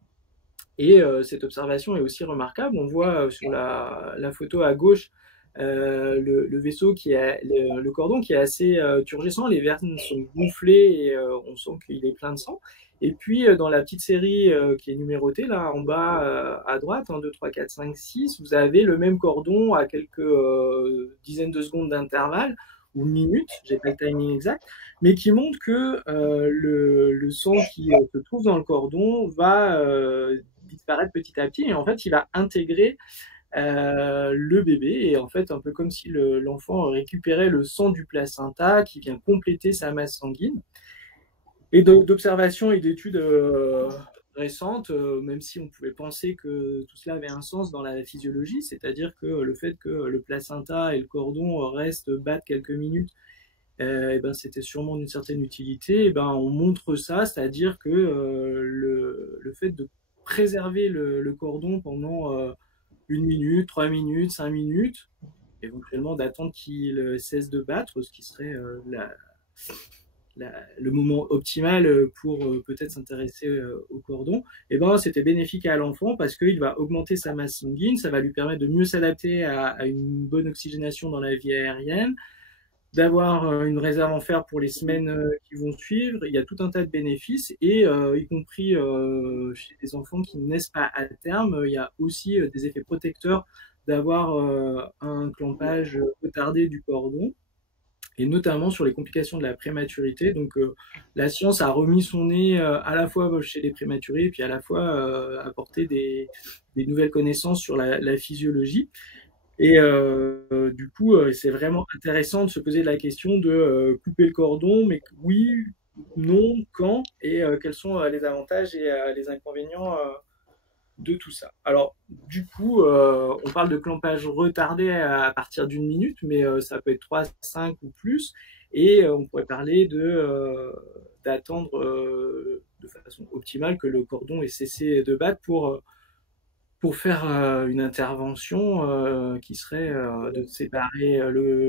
Et cette observation est aussi remarquable. On voit sur la photo à gauche le vaisseau le cordon qui est assez turgescent. Les veines sont gonflées et on sent qu'il est plein de sang. Et puis dans la petite série qui est numérotée là en bas à droite, 1, 2, 3, 4, 5, 6, vous avez le même cordon à quelques dizaines de secondes d'intervalle, ou minutes, j'ai pas le timing exact, mais qui montre que le sang qui se trouve dans le cordon va disparaître petit à petit, et en fait il va intégrer le bébé, et en fait un peu comme si l'enfant récupérait le sang du placenta qui vient compléter sa masse sanguine. Et d'observations et d'études récentes, même si on pouvait penser que tout cela avait un sens dans la physiologie, c'est-à-dire que le fait que le placenta et le cordon restent battre quelques minutes, et ben, c'était sûrement d'une certaine utilité. Et ben, on montre ça, c'est-à-dire que le fait de préserver le cordon pendant 1 minute, 3 minutes, 5 minutes, éventuellement d'attendre qu'il cesse de battre, ce qui serait le moment optimal pour peut-être s'intéresser au cordon, et ben, c'était bénéfique à l'enfant parce qu'il va augmenter sa masse sanguine, ça va lui permettre de mieux s'adapter à une bonne oxygénation dans la vie aérienne, d'avoir une réserve en fer pour les semaines qui vont suivre. Il y a tout un tas de bénéfices, et y compris chez les enfants qui ne naissent pas à terme, il y a aussi des effets protecteurs d'avoir un clampage retardé du cordon, et notamment sur les complications de la prématurité. Donc la science a remis son nez à la fois chez les prématurés, et puis à la fois apporté des nouvelles connaissances sur la physiologie. Et du coup, c'est vraiment intéressant de se poser la question de couper le cordon, mais oui, non, quand, et quels sont les avantages et les inconvénients de tout ça. Alors, du coup, on parle de clampage retardé à partir d'1 minute, mais ça peut être 3, 5 ou plus. Et on pourrait parler d'attendre de façon optimale que le cordon ait cessé de battre pour faire une intervention qui serait de séparer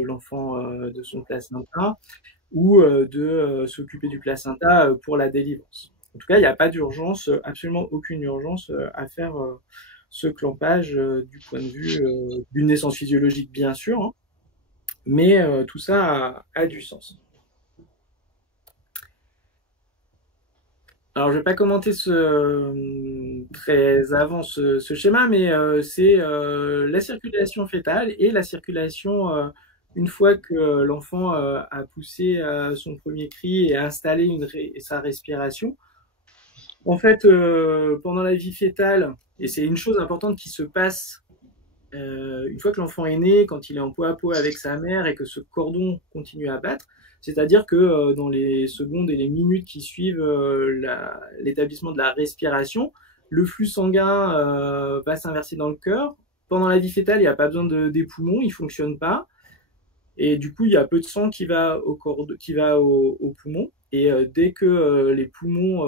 l'enfant de son placenta, ou de s'occuper du placenta pour la délivrance. En tout cas, il n'y a pas d'urgence, absolument aucune urgence à faire ce clampage du point de vue d'une naissance physiologique, bien sûr, hein, mais tout ça a du sens. Alors, je ne vais pas commenter très avant ce schéma, mais c'est la circulation fœtale et la circulation une fois que l'enfant a poussé son premier cri et a installé sa respiration. En fait, pendant la vie fœtale, et c'est une chose importante qui se passe une fois que l'enfant est né, quand il est en peau à peau avec sa mère et que ce cordon continue à battre, c'est-à-dire que dans les secondes et les minutes qui suivent l'établissement de la respiration, le flux sanguin va s'inverser dans le cœur. Pendant la vie fœtale, il n'y a pas besoin des poumons, ils ne fonctionnent pas. Et du coup, il y a peu de sang qui va au poumon. Et dès que les poumons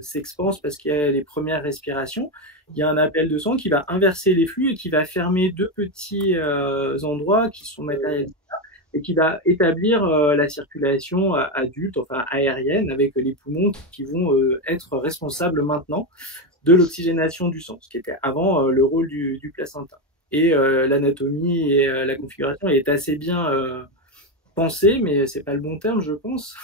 s'expansent parce qu'il y a les premières respirations, il y a un appel de sang qui va inverser les flux et qui va fermer deux petits endroits qui sont matérialisés et qui va établir la circulation adulte, enfin aérienne, avec les poumons qui vont être responsables maintenant de l'oxygénation du sang, ce qui était avant le rôle du placenta. Et l'anatomie et la configuration est assez bien pensée, mais c'est pas le bon terme, je pense,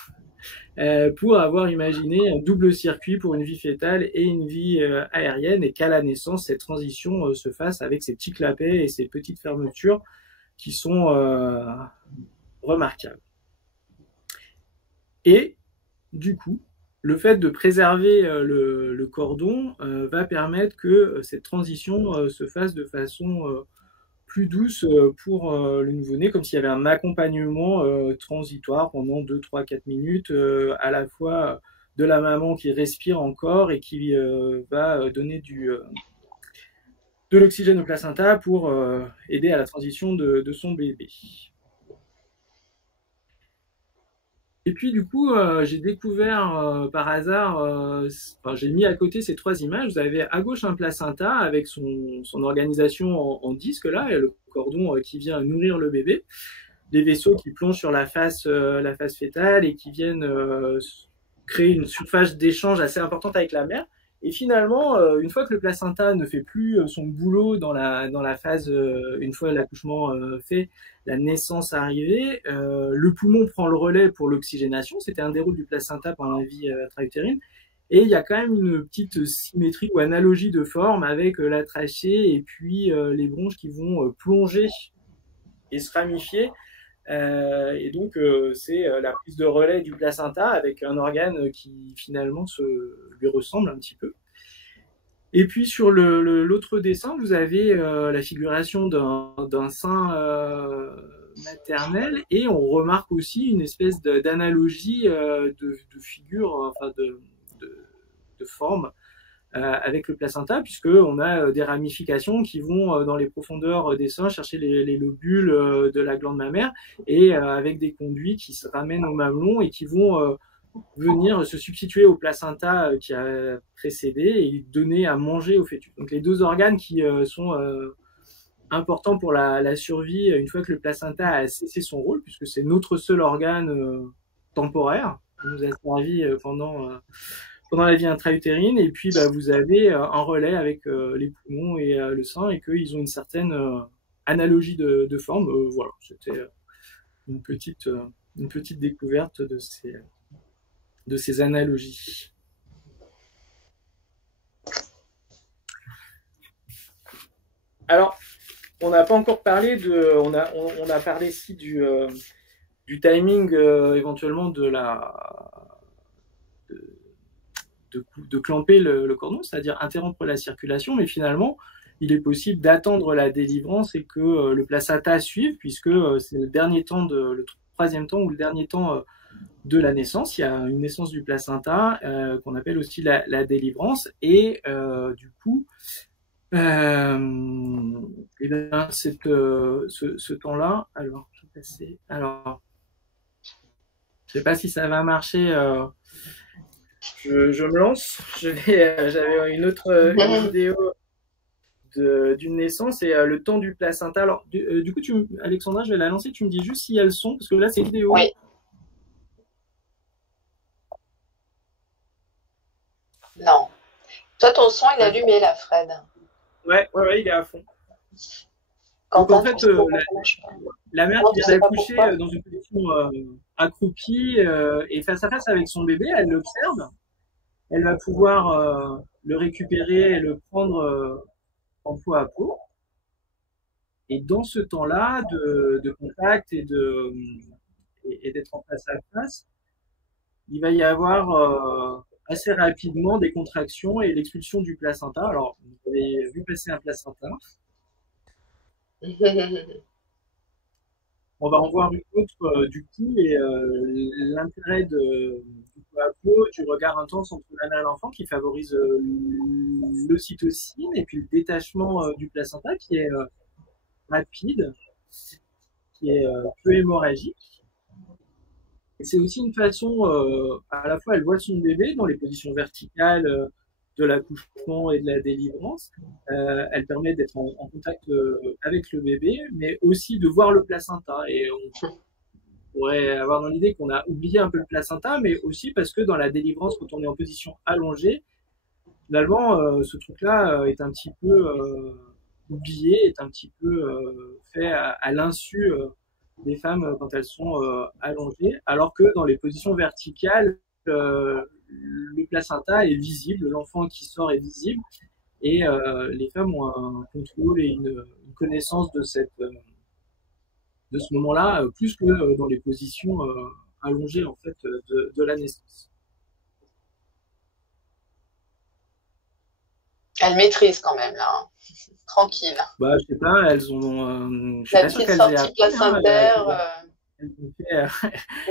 pour avoir imaginé un double circuit pour une vie fœtale et une vie aérienne, et qu'à la naissance, cette transition se fasse avec ces petits clapets et ces petites fermetures qui sont remarquables. Et du coup, le fait de préserver le cordon va permettre que cette transition se fasse de façon plus douce pour le nouveau-né, comme s'il y avait un accompagnement transitoire pendant 2, 3, 4 minutes, à la fois de la maman qui respire encore et qui va donner de l'oxygène au placenta pour aider à la transition de son bébé. Et puis du coup, j'ai découvert par hasard, j'ai mis à côté ces trois images. Vous avez à gauche un placenta avec son organisation en disque là, et le cordon qui vient nourrir le bébé, des vaisseaux qui plongent sur la face fœtale et qui viennent créer une surface d'échange assez importante avec la mère. Et finalement, une fois que le placenta ne fait plus son boulot dans la phase, une fois l'accouchement fait, la naissance arrivée, le poumon prend le relais pour l'oxygénation. C'était un des rôles du placenta pendant la vie intra-utérine. Et il y a quand même une petite symétrie ou analogie de forme avec la trachée et puis les bronches qui vont plonger et se ramifier. Et donc, c'est la prise de relais du placenta avec un organe qui finalement lui ressemble un petit peu. Et puis sur l'autre dessin, vous avez la figuration d'un sein maternel et on remarque aussi une espèce d'analogie de figure, enfin de forme avec le placenta, puisqu'on a des ramifications qui vont dans les profondeurs des seins chercher les lobules de la glande mammaire et avec des conduits qui se ramènent au mamelon et qui vont venir se substituer au placenta qui a précédé et donner à manger au fœtus. Donc les deux organes qui sont importants pour la survie une fois que le placenta a cessé son rôle, puisque c'est notre seul organe temporaire qui nous a servi pendant la vie intra-utérine. Et puis vous avez un relais avec les poumons et le sein et qu'ils ont une certaine analogie de forme. Voilà, c'était une petite découverte de ces analogies. Alors, on n'a pas encore parlé on a parlé ici du timing éventuellement de clamper le cordon, c'est-à-dire interrompre la circulation, mais finalement, il est possible d'attendre la délivrance et que le placenta suive, puisque c'est le troisième temps ou le dernier temps de la naissance. Il y a une naissance du placenta qu'on appelle aussi la délivrance, et du coup, et bien, ce temps-là, alors, je sais pas si ça va marcher. Je me lance. J'avais une autre vidéo d'une naissance et le temps du placenta. Alors, du coup, Alexandra, je vais la lancer. Tu me dis juste si elles sont, parce que là, c'est une vidéo. Oui. Non. Toi, ton son, il est allumé, là, Fred. Ouais, il est à fond. Donc, en fait, la mère qui vient d'accoucher dans une position accroupie et face à face avec son bébé, elle l'observe. Elle va pouvoir le récupérer et le prendre en peau à peau. Et dans ce temps-là de contact et d'être en face à face, il va y avoir assez rapidement des contractions et l'expulsion du placenta. Alors, vous avez vu passer un placenta. On va en voir une autre du coup, et l'intérêt du regard intense entre la mère et l'enfant qui favorise l'ocytocine et puis le détachement du placenta qui est rapide, qui est peu hémorragique. Et c'est aussi une façon, à la fois elle voit son bébé dans les positions verticales de l'accouchement et de la délivrance. Elle permet d'être en contact avec le bébé, mais aussi de voir le placenta. Et on pourrait avoir dans l'idée qu'on a oublié un peu le placenta, mais aussi parce que dans la délivrance, quand on est en position allongée, finalement, ce truc-là est un petit peu oublié, est un petit peu fait à l'insu des femmes quand elles sont allongées, alors que dans les positions verticales, le placenta est visible, l'enfant qui sort est visible, et les femmes ont un contrôle et une connaissance de ce moment-là, plus que dans les positions allongées en fait de la naissance. Elle maîtrise quand même là, hein. Tranquille. Bah, je sais pas, elles ont. Je suis La pas sûr petite qu'elles aient sortie appris, placentaire.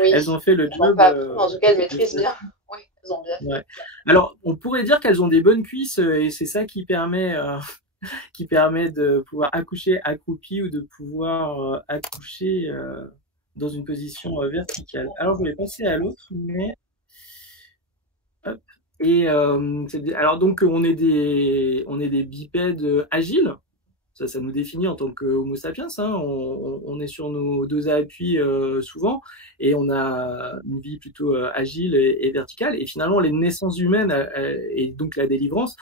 Oui, elles ont fait le job. En tout cas, elles maîtrisent bien. Oui, elles ont bien fait. Ouais. Alors, on pourrait dire qu'elles ont des bonnes cuisses et c'est ça qui permet de pouvoir accoucher accroupi ou de pouvoir accoucher dans une position verticale. Alors, je voulais passer à l'autre, mais hop. Et alors donc on est des bipèdes agiles. Ça nous définit en tant qu'Homo sapiens. Hein. On est sur nos deux appuis souvent et on a une vie plutôt agile et verticale. Et finalement, les naissances humaines et donc la délivrance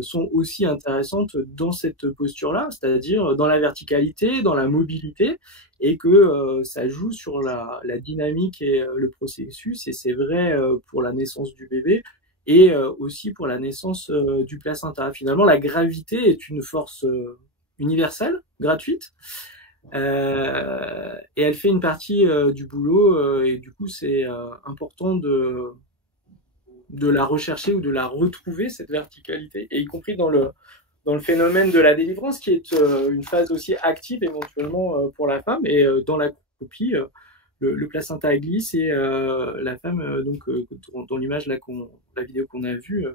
sont aussi intéressantes dans cette posture-là, c'est-à-dire dans la verticalité, dans la mobilité, et que ça joue sur la dynamique et le processus. Et c'est vrai pour la naissance du bébé et aussi pour la naissance du placenta. Finalement, la gravité est une force universelle, gratuite, et elle fait une partie du boulot, et du coup, c'est important de la rechercher ou de la retrouver, cette verticalité, et y compris dans le phénomène de la délivrance, qui est une phase aussi active éventuellement pour la femme. Et dans la copie, le placenta glisse et la femme, dans l'image là, la vidéo qu'on a vue,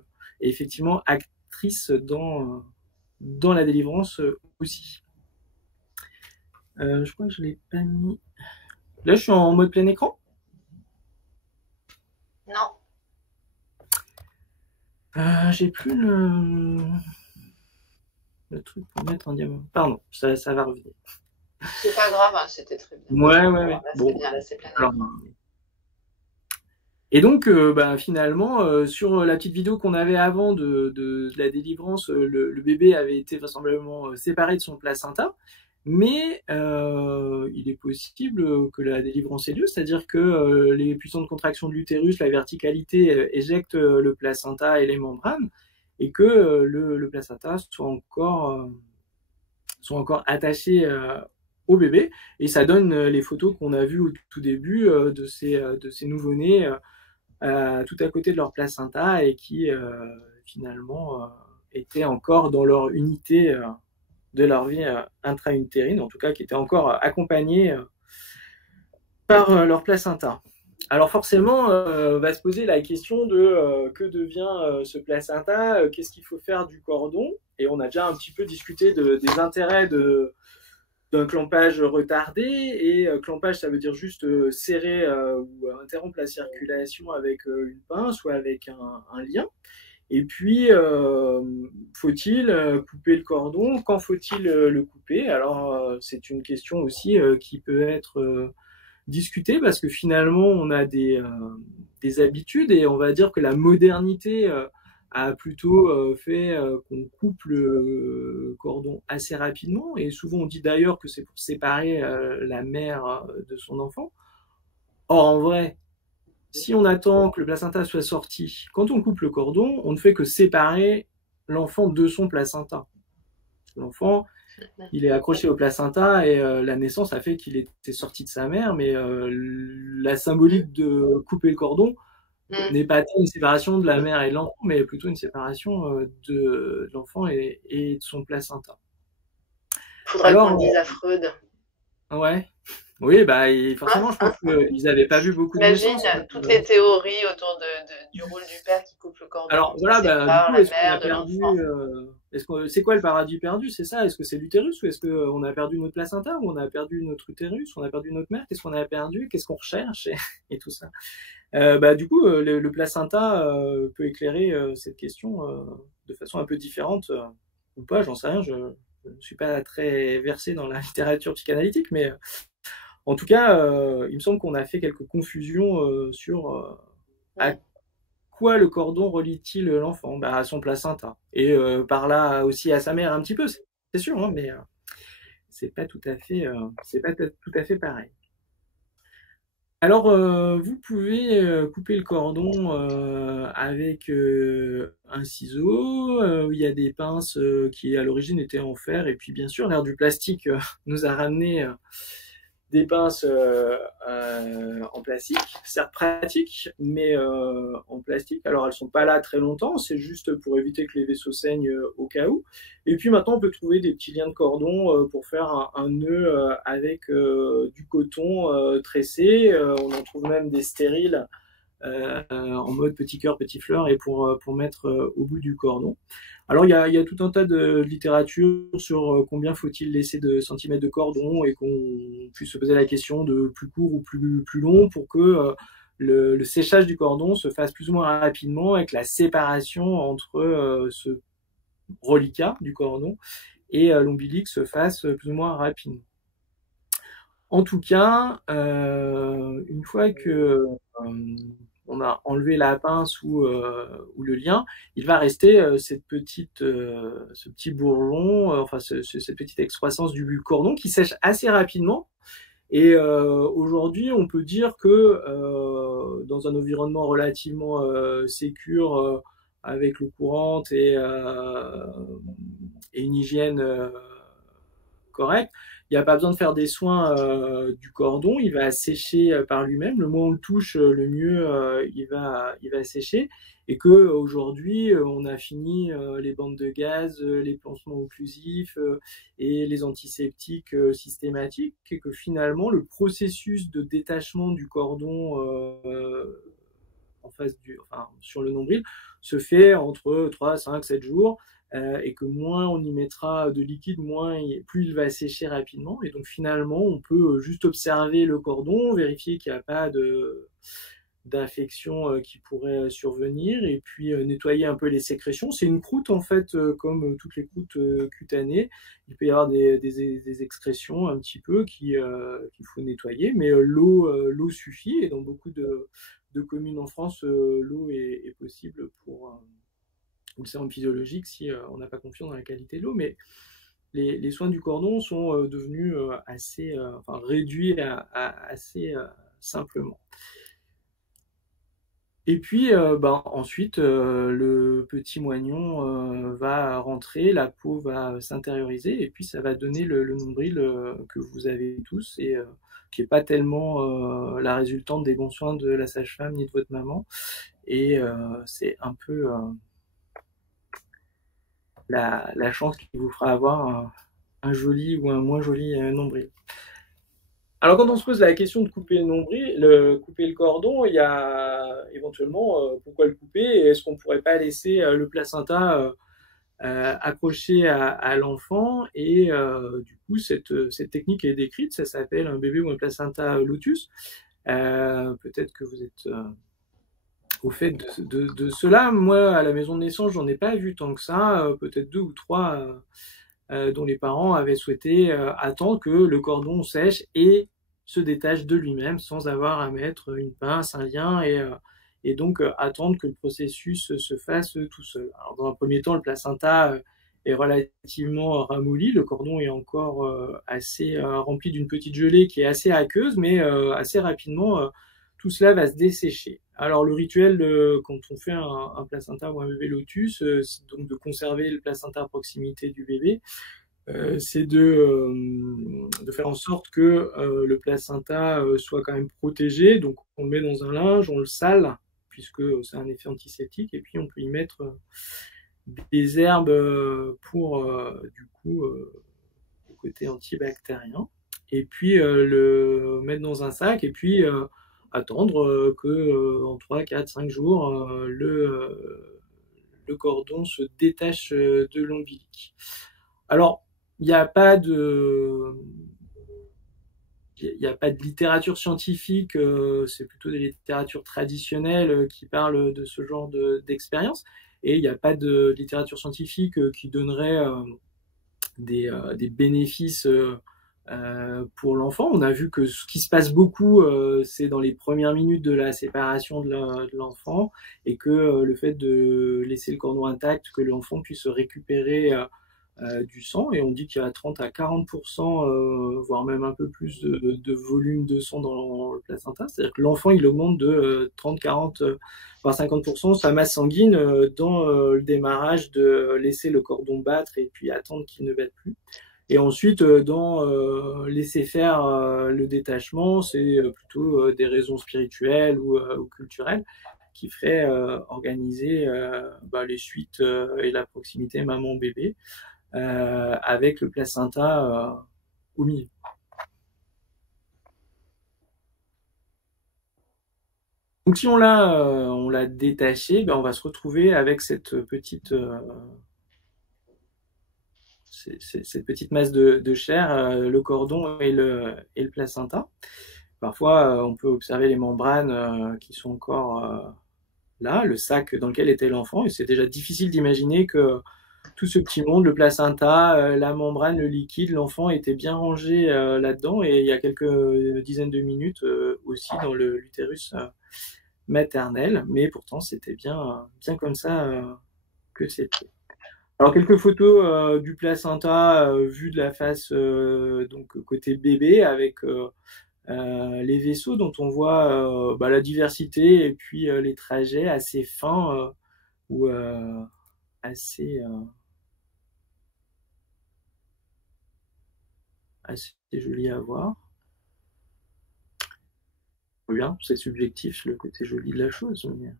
est effectivement actrice dans la délivrance aussi. Je crois que je l'ai pas mis. Là, je suis en mode plein écran. Non. J'ai plus le truc pour mettre en diamant. Pardon, ça va revenir. C'est pas grave, hein, c'était très bien. Ouais. Là, bon, c'est bien, là, c'est plein écran. Et donc, finalement, sur la petite vidéo qu'on avait avant de la délivrance, le bébé avait été vraisemblablement séparé de son placenta, mais il est possible que la délivrance ait lieu, c'est-à-dire que les puissantes contractions de l'utérus, la verticalité éjectent le placenta et les membranes, et que le placenta soit encore attaché au bébé, et ça donne les photos qu'on a vues au tout début de ces nouveau-nés tout à côté de leur placenta, et qui finalement étaient encore dans leur unité de leur vie intra-utérine, en tout cas qui étaient encore accompagnés par leur placenta. Alors forcément, va se poser la question de que devient ce placenta, qu'est-ce qu'il faut faire du cordon, et on a déjà un petit peu discuté des intérêts d'un clampage retardé, et clampage, ça veut dire juste serrer ou interrompre la circulation avec une pince ou avec un lien. Et puis, faut-il couper le cordon? Quand faut-il le couper? Alors, c'est une question aussi qui peut être discutée, parce que finalement, on a des habitudes, et on va dire que la modernité a plutôt fait qu'on coupe le cordon assez rapidement, et souvent on dit d'ailleurs que c'est pour séparer la mère de son enfant. Or, en vrai, si on attend que le placenta soit sorti, quand on coupe le cordon, on ne fait que séparer l'enfant de son placenta. L'enfant, il est accroché au placenta, et la naissance a fait qu'il était sorti de sa mère, mais la symbolique de couper le cordon n'est pas une séparation de la mère et de l'enfant, mais plutôt une séparation de l'enfant et de son placenta. Faudrait qu'on le dise à Freud. Ouais. Oui, forcément, je pense qu'ils n'avaient pas vu beaucoup de naissances. Imagine toutes les théories autour du rôle du père qui coupe le cordon. Alors voilà, du coup, est-ce qu'on a perdu c'est quoi le paradis perdu? C'est ça? Est-ce que c'est l'utérus, ou est-ce qu'on a perdu notre placenta, ou on a perdu notre utérus, ou on a perdu notre mère? Qu'est-ce qu'on a perdu? Qu'est-ce qu'on recherche, et tout ça? Du coup, le placenta peut éclairer cette question de façon un peu différente, ou pas, j'en sais rien. Je ne suis pas très versé dans la littérature psychanalytique, mais en tout cas, il me semble qu'on a fait quelques confusions sur à quoi le cordon relie-t-il l'enfant? À son placenta, et par là aussi à sa mère un petit peu, c'est sûr, hein, mais c'est pas tout à fait pareil. Alors, vous pouvez couper le cordon avec un ciseau. Il y a des pinces qui à l'origine étaient en fer, et puis bien sûr l'ère du plastique nous a ramené des pinces en plastique, certes pratiques, mais en plastique. Alors elles sont pas là très longtemps, c'est juste pour éviter que les vaisseaux saignent au cas où. Et puis maintenant on peut trouver des petits liens de cordon pour faire un nœud avec du coton tressé. On en trouve même des stériles en mode petit cœur, petit fleur, et pour mettre au bout du cordon. Alors il y a tout un tas de littérature sur combien faut-il laisser de centimètres de cordon, et qu'on puisse se poser la question de plus court ou plus long, pour que le séchage du cordon se fasse plus ou moins rapidement, et que la séparation entre ce reliquat du cordon et l'ombilic se fasse plus ou moins rapidement. En tout cas, une fois que on a enlevé la pince ou le lien, il va rester ce petit bourgeon, cette petite excroissance du cordon qui sèche assez rapidement. Et aujourd'hui, on peut dire que dans un environnement relativement sécure, avec l'eau courante et une hygiène correcte, il n'y a pas besoin de faire des soins du cordon, il va sécher par lui-même. Le moins on le touche, le mieux il va sécher. et qu'aujourd'hui, on a fini les bandes de gaz, les pansements occlusifs et les antiseptiques systématiques, et que finalement, le processus de détachement du cordon sur le nombril se fait entre 3, 5, 7 jours, et que moins on y mettra de liquide, plus il va sécher rapidement. Et donc finalement, on peut juste observer le cordon, vérifier qu'il n'y a pas d'infection qui pourrait survenir, et puis nettoyer un peu les sécrétions. C'est une croûte en fait, comme toutes les croûtes cutanées. Il peut y avoir des excrétions un petit peu qu'il faut nettoyer, mais l'eau suffit, et dans beaucoup de communes en France, l'eau est possible pour le sérum physiologique si on n'a pas confiance dans la qualité de l'eau. Mais les soins du cordon sont devenus réduits assez simplement. Et puis ensuite, le petit moignon va rentrer, la peau va s'intérioriser, et puis ça va donner le nombril que vous avez tous, et qui n'est pas tellement la résultante des bons soins de la sage-femme ni de votre maman. Et c'est un peu la chance qui vous fera avoir un joli ou un moins joli nombril. Alors, quand on se pose la question de couper le nombril, couper le cordon, il y a éventuellement pourquoi le couper, et est-ce qu'on ne pourrait pas laisser le placenta accroché à l'enfant. Et du coup, cette technique est décrite, ça s'appelle un bébé ou un placenta lotus. Peut-être que vous êtes au fait de cela. Moi, à la maison de naissance, j'en ai pas vu tant que ça, peut-être 2 ou 3 dont les parents avaient souhaité attendre que le cordon sèche et se détache de lui-même sans avoir à mettre une pince, un lien, et donc attendre que le processus se fasse tout seul. Alors, dans un premier temps, le placenta est relativement ramolli, le cordon est encore assez rempli d'une petite gelée qui est assez aqueuse, mais assez rapidement, tout cela va se dessécher. Alors, le rituel, quand on fait un placenta ou un bébé lotus, c'est donc de conserver le placenta à proximité du bébé. C'est de faire en sorte que le placenta soit quand même protégé. Donc, on le met dans un linge, on le sale, puisque c'est un effet antiseptique, et puis on peut y mettre des herbes pour, du coup, le côté antibactérien. Et puis, le mettre dans un sac, et puis attendre que en 3, 4, 5 jours, le cordon se détache de l'ombilic. Alors, il n'y a pas de littérature scientifique, c'est plutôt des littératures traditionnelles qui parlent de ce genre d'expérience, et il n'y a pas de littérature scientifique qui donnerait des bénéfices pour l'enfant. On a vu que ce qui se passe beaucoup, c'est dans les premières minutes de la séparation de l'enfant, et que le fait de laisser le cordon intact, que l'enfant puisse récupérer du sang, et on dit qu'il y a 30 à 40%, voire même un peu plus de volume de sang dans le placenta. C'est-à-dire que l'enfant, il augmente de 30, 40, voire 50% sa masse sanguine dans le démarrage de laisser le cordon battre et puis attendre qu'il ne batte plus. Et ensuite, dans laisser faire le détachement, c'est plutôt des raisons spirituelles ou culturelles qui feraient organiser les suites et la proximité maman-bébé avec le placenta au milieu. Donc si on l'a détaché, on va se retrouver avec cette petite masse de chair, le cordon et le placenta. Parfois, on peut observer les membranes qui sont encore là, le sac dans lequel était l'enfant, et c'est déjà difficile d'imaginer que tout ce petit monde, le placenta, la membrane, le liquide, l'enfant était bien rangé là-dedans, et il y a quelques dizaines de minutes aussi dans l'utérus maternel, mais pourtant c'était bien comme ça que c'était. Alors, quelques photos du placenta vu de la face, donc côté bébé, avec les vaisseaux dont on voit la diversité, et puis les trajets assez fins ou assez joli à voir. Bien, c'est subjectif le côté joli de la chose. Mais...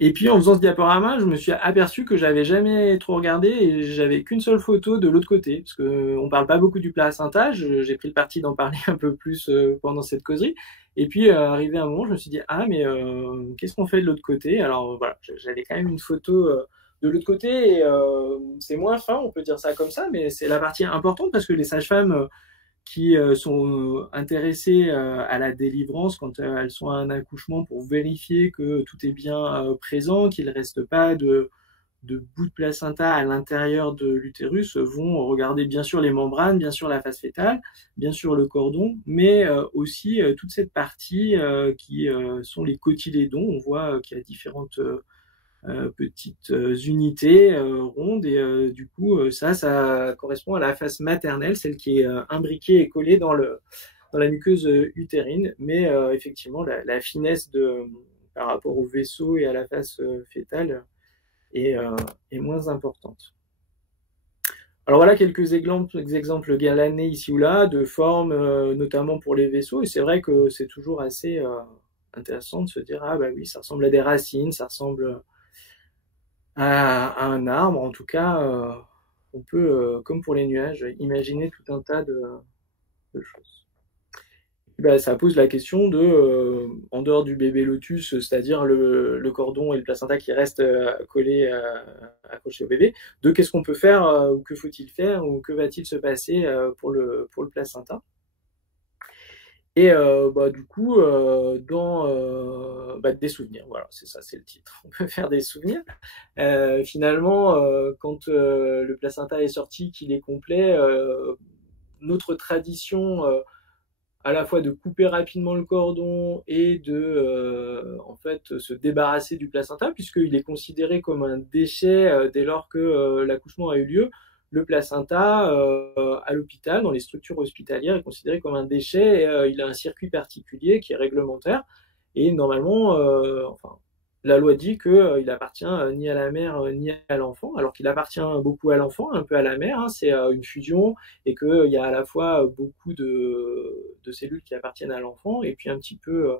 Et puis en faisant ce diaporama, je me suis aperçu que j'avais jamais trop regardé et j'avais qu'une seule photo de l'autre côté, parce que on parle pas beaucoup du placenta. J'ai pris le parti d'en parler un peu plus pendant cette causerie. Et puis arrivé à un moment, je me suis dit ah mais qu'est-ce qu'on fait de l'autre côté? Alors voilà, j'avais quand même une photo de l'autre côté et c'est moins fin, on peut dire ça comme ça, mais c'est la partie importante parce que les sages-femmes qui sont intéressées à la délivrance quand elles sont à un accouchement pour vérifier que tout est bien présent, qu'il ne reste pas de bout de placenta à l'intérieur de l'utérus, vont regarder bien sûr les membranes, bien sûr la phase fœtale, bien sûr le cordon, mais aussi toute cette partie qui sont les cotylédons. On voit qu'il y a différentes petites unités rondes et du coup ça correspond à la face maternelle, celle qui est imbriquée et collée dans la muqueuse utérine, mais effectivement la finesse par rapport au vaisseau et à la face fœtale est, est moins importante. Alors voilà quelques exemples galanés ici ou là de formes, notamment pour les vaisseaux, et c'est vrai que c'est toujours assez intéressant de se dire ah bah oui, ça ressemble à des racines, ça ressemble à un arbre. En tout cas, on peut, comme pour les nuages, imaginer tout un tas de choses. Et ben, ça pose la question de, en dehors du bébé lotus, c'est-à-dire le cordon et le placenta qui restent collés, accrochés au bébé, de qu'est-ce qu'on peut faire, ou que faut-il faire, ou que va-t-il se passer pour le placenta. Et bah, du coup, des souvenirs, voilà, c'est ça, c'est le titre. On peut faire des souvenirs. Finalement, quand le placenta est sorti, qu'il est complet, notre tradition à la fois de couper rapidement le cordon et de en fait se débarrasser du placenta, puisqu'il est considéré comme un déchet dès lors que l'accouchement a eu lieu. Le placenta à l'hôpital, dans les structures hospitalières, est considéré comme un déchet et il a un circuit particulier qui est réglementaire. Et normalement, enfin, la loi dit qu'il appartient ni à la mère ni à l'enfant, alors qu'il appartient beaucoup à l'enfant, un peu à la mère. Hein, c'est une fusion et qu'il y a à la fois beaucoup de cellules qui appartiennent à l'enfant et puis un petit peu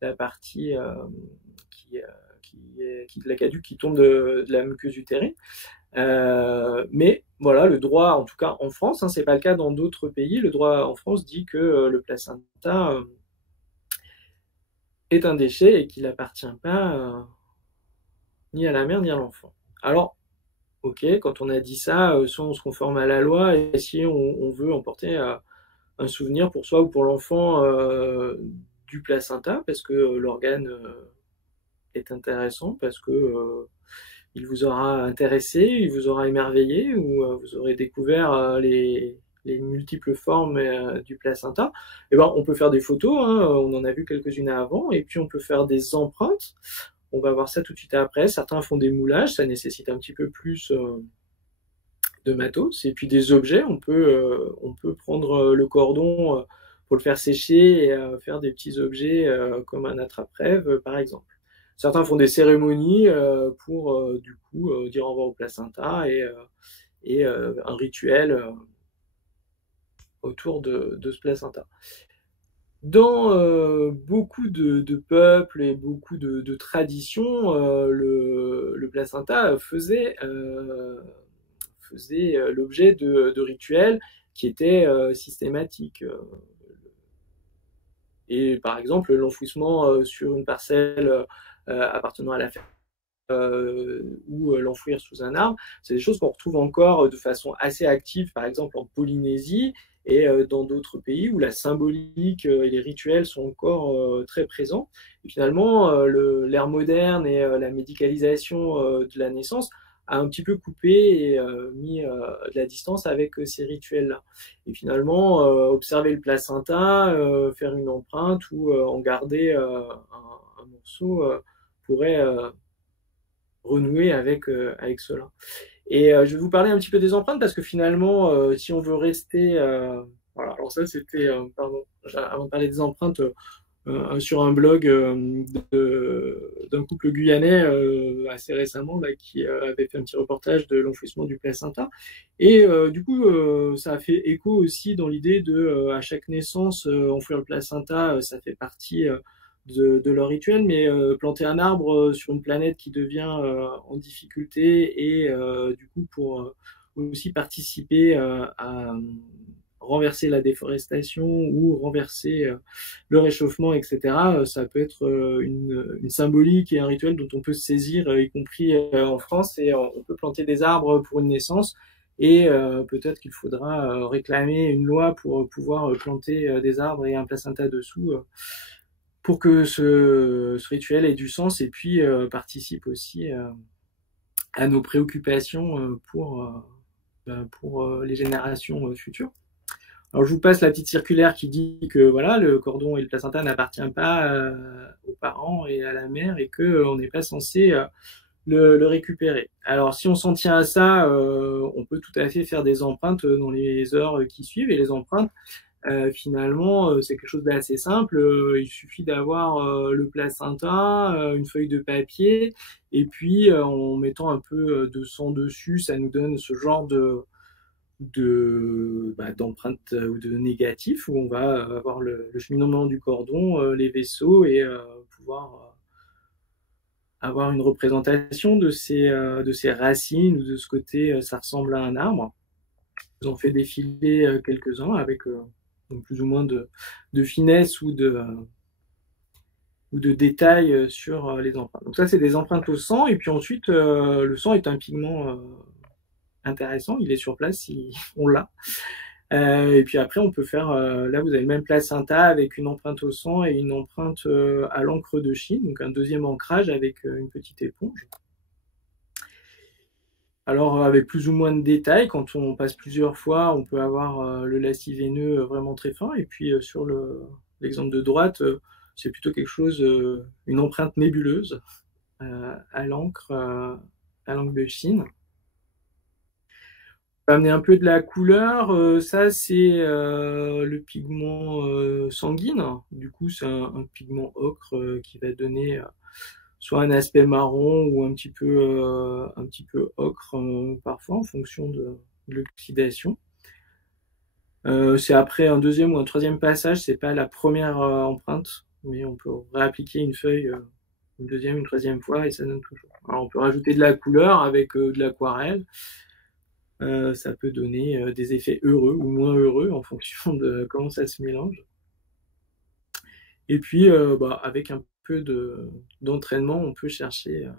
la partie qui, qui de la caduque qui tombe de la muqueuse utérine. Mais voilà, le droit, en tout cas en France, hein, c'est pas le cas dans d'autres pays, le droit en France dit que le placenta est un déchet et qu'il n'appartient pas ni à la mère ni à l'enfant. Alors, ok, quand on a dit ça, soit on se conforme à la loi, et si on veut emporter un souvenir pour soi ou pour l'enfant du placenta, parce que l'organe est intéressant, parce que il vous aura intéressé, il vous aura émerveillé, ou vous aurez découvert les multiples formes du placenta, et ben, on peut faire des photos, hein, on en a vu quelques-unes avant, et puis on peut faire des empreintes. On va voir ça tout de suite après. Certains font des moulages, ça nécessite un petit peu plus de matos. Et puis des objets, on peut prendre le cordon pour le faire sécher et faire des petits objets comme un attrape-rêve, par exemple. Certains font des cérémonies pour du coup dire au revoir au placenta et un rituel autour de ce placenta. Dans beaucoup de peuples et beaucoup de traditions, le placenta faisait l'objet de rituels qui étaient systématiques. Et par exemple, l'enfouissement sur une parcelle appartenant à la ou l'enfouir sous un arbre, c'est des choses qu'on retrouve encore de façon assez active, par exemple en Polynésie et dans d'autres pays où la symbolique et les rituels sont encore très présents. Et finalement, l'ère moderne et la médicalisation de la naissance a un petit peu coupé et mis de la distance avec ces rituels-là. Et finalement, observer le placenta, faire une empreinte ou en garder un morceau pourrait renouer avec cela. Et je vais vous parler un petit peu des empreintes parce que finalement, si on veut rester... voilà, alors ça c'était, pardon, avant de parler des empreintes, sur un blog d'un couple guyanais assez récemment là, qui avait fait un petit reportage de l'enfouissement du placenta. Et du coup, ça a fait écho aussi dans l'idée de, à chaque naissance, enfouir le placenta, ça fait partie de leur rituel, mais planter un arbre sur une planète qui devient en difficulté et du coup pour aussi participer à renverser la déforestation ou renverser le réchauffement, etc. Ça peut être une symbolique et un rituel dont on peut se saisir, y compris en France, et on peut planter des arbres pour une naissance. Et peut-être qu'il faudra réclamer une loi pour pouvoir planter des arbres et un placenta dessous pour que ce rituel ait du sens et puis participe aussi à nos préoccupations pour les générations futures. Alors je vous passe la petite circulaire qui dit que voilà, le cordon et le placenta n'appartiennent pas aux parents et à la mère et qu'on n'est pas censé le récupérer. Alors si on s'en tient à ça, on peut tout à fait faire des empreintes dans les heures qui suivent, et les empreintes, finalement, c'est quelque chose d'assez simple. Il suffit d'avoir le placenta, une feuille de papier, et puis en mettant un peu de sang dessus, ça nous donne ce genre d'empreinte ou de négatif où on va avoir le cheminement du cordon, les vaisseaux, et pouvoir avoir une représentation de ces racines, ou de ce côté ça ressemble à un arbre. Ils ont fait défiler quelques-uns avec plus ou moins de finesse ou de détails sur les empreintes. Donc ça, c'est des empreintes au sang. Et puis ensuite, le sang est un pigment intéressant. Il est sur place si on l'a. Et puis après, on peut faire, là vous avez le même placenta avec une empreinte au sang et une empreinte à l'encre de Chine, donc un deuxième ancrage avec une petite éponge. Alors avec plus ou moins de détails, quand on passe plusieurs fois, on peut avoir le lacis veineux vraiment très fin, et puis sur l'exemple de droite, c'est plutôt quelque chose, une empreinte nébuleuse à l'encre de Chine. Amener un peu de la couleur, ça c'est le pigment sanguine. Du coup, c'est un pigment ocre qui va donner soit un aspect marron ou un petit peu ocre parfois en fonction de l'oxydation. C'est après un deuxième ou un troisième passage, c'est pas la première empreinte, mais on peut réappliquer une feuille une deuxième, une troisième fois, et ça donne toujours. Alors on peut rajouter de la couleur avec de l'aquarelle. Ça peut donner des effets heureux ou moins heureux en fonction de comment ça se mélange. Et puis, avec un peu d'entraînement, on peut chercher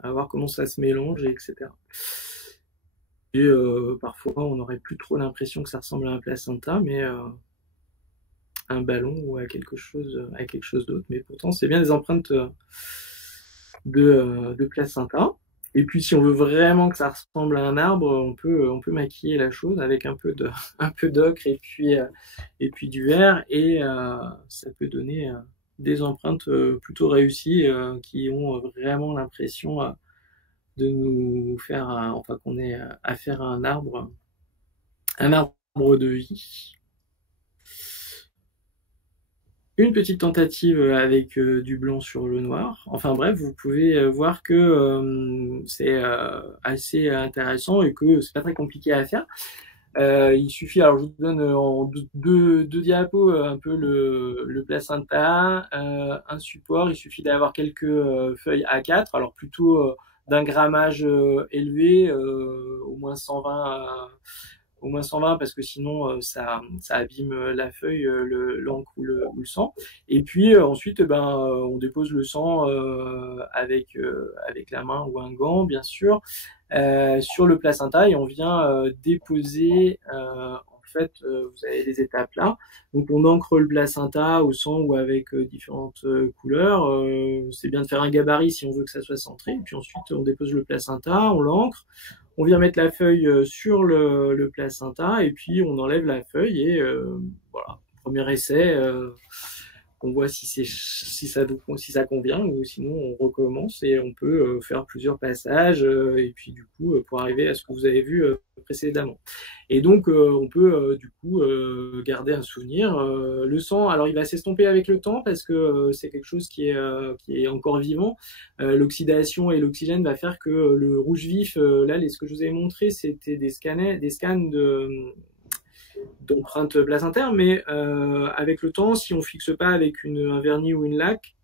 à voir comment ça se mélange, etc. Et parfois, on n'aurait plus trop l'impression que ça ressemble à un placenta, mais un ballon ou à quelque chose d'autre. Mais pourtant, c'est bien des empreintes de placenta. Et puis, si on veut vraiment que ça ressemble à un arbre, on peut maquiller la chose avec un peu d'ocre et puis du vert, et ça peut donner des empreintes plutôt réussies qui ont vraiment l'impression de nous faire, qu'on ait affaire à un arbre de vie. Une petite tentative avec du blanc sur le noir. Enfin bref, vous pouvez voir que c'est assez intéressant et que c'est pas très compliqué à faire. Il suffit, alors je vous donne en deux diapos un peu le placenta, un support. Il suffit d'avoir quelques feuilles A4, alors plutôt d'un grammage élevé, au moins 120 parce que sinon ça abîme la feuille, l'encre ou le sang. Et puis ensuite, on dépose le sang avec la main ou un gant, bien sûr, sur le placenta, et on vient déposer. En fait, vous avez les étapes là. Donc on ancre le placenta au sang ou avec différentes couleurs. C'est bien de faire un gabarit si on veut que ça soit centré. Et puis ensuite, on dépose le placenta, on l'ancre. On vient mettre la feuille sur le placenta, et puis on enlève la feuille, et voilà, premier essai, on voit si ça convient, ou sinon on recommence, et on peut faire plusieurs passages, et puis du coup pour arriver à ce que vous avez vu précédemment. Et donc on peut du coup garder un souvenir. Le sang, alors il va s'estomper avec le temps parce que c'est quelque chose qui est encore vivant. L'oxydation et l'oxygène va faire que le rouge vif, là ce que je vous ai montré, c'était des scans d'empreinte placentaire, mais avec le temps, si on fixe pas avec un vernis ou une laque,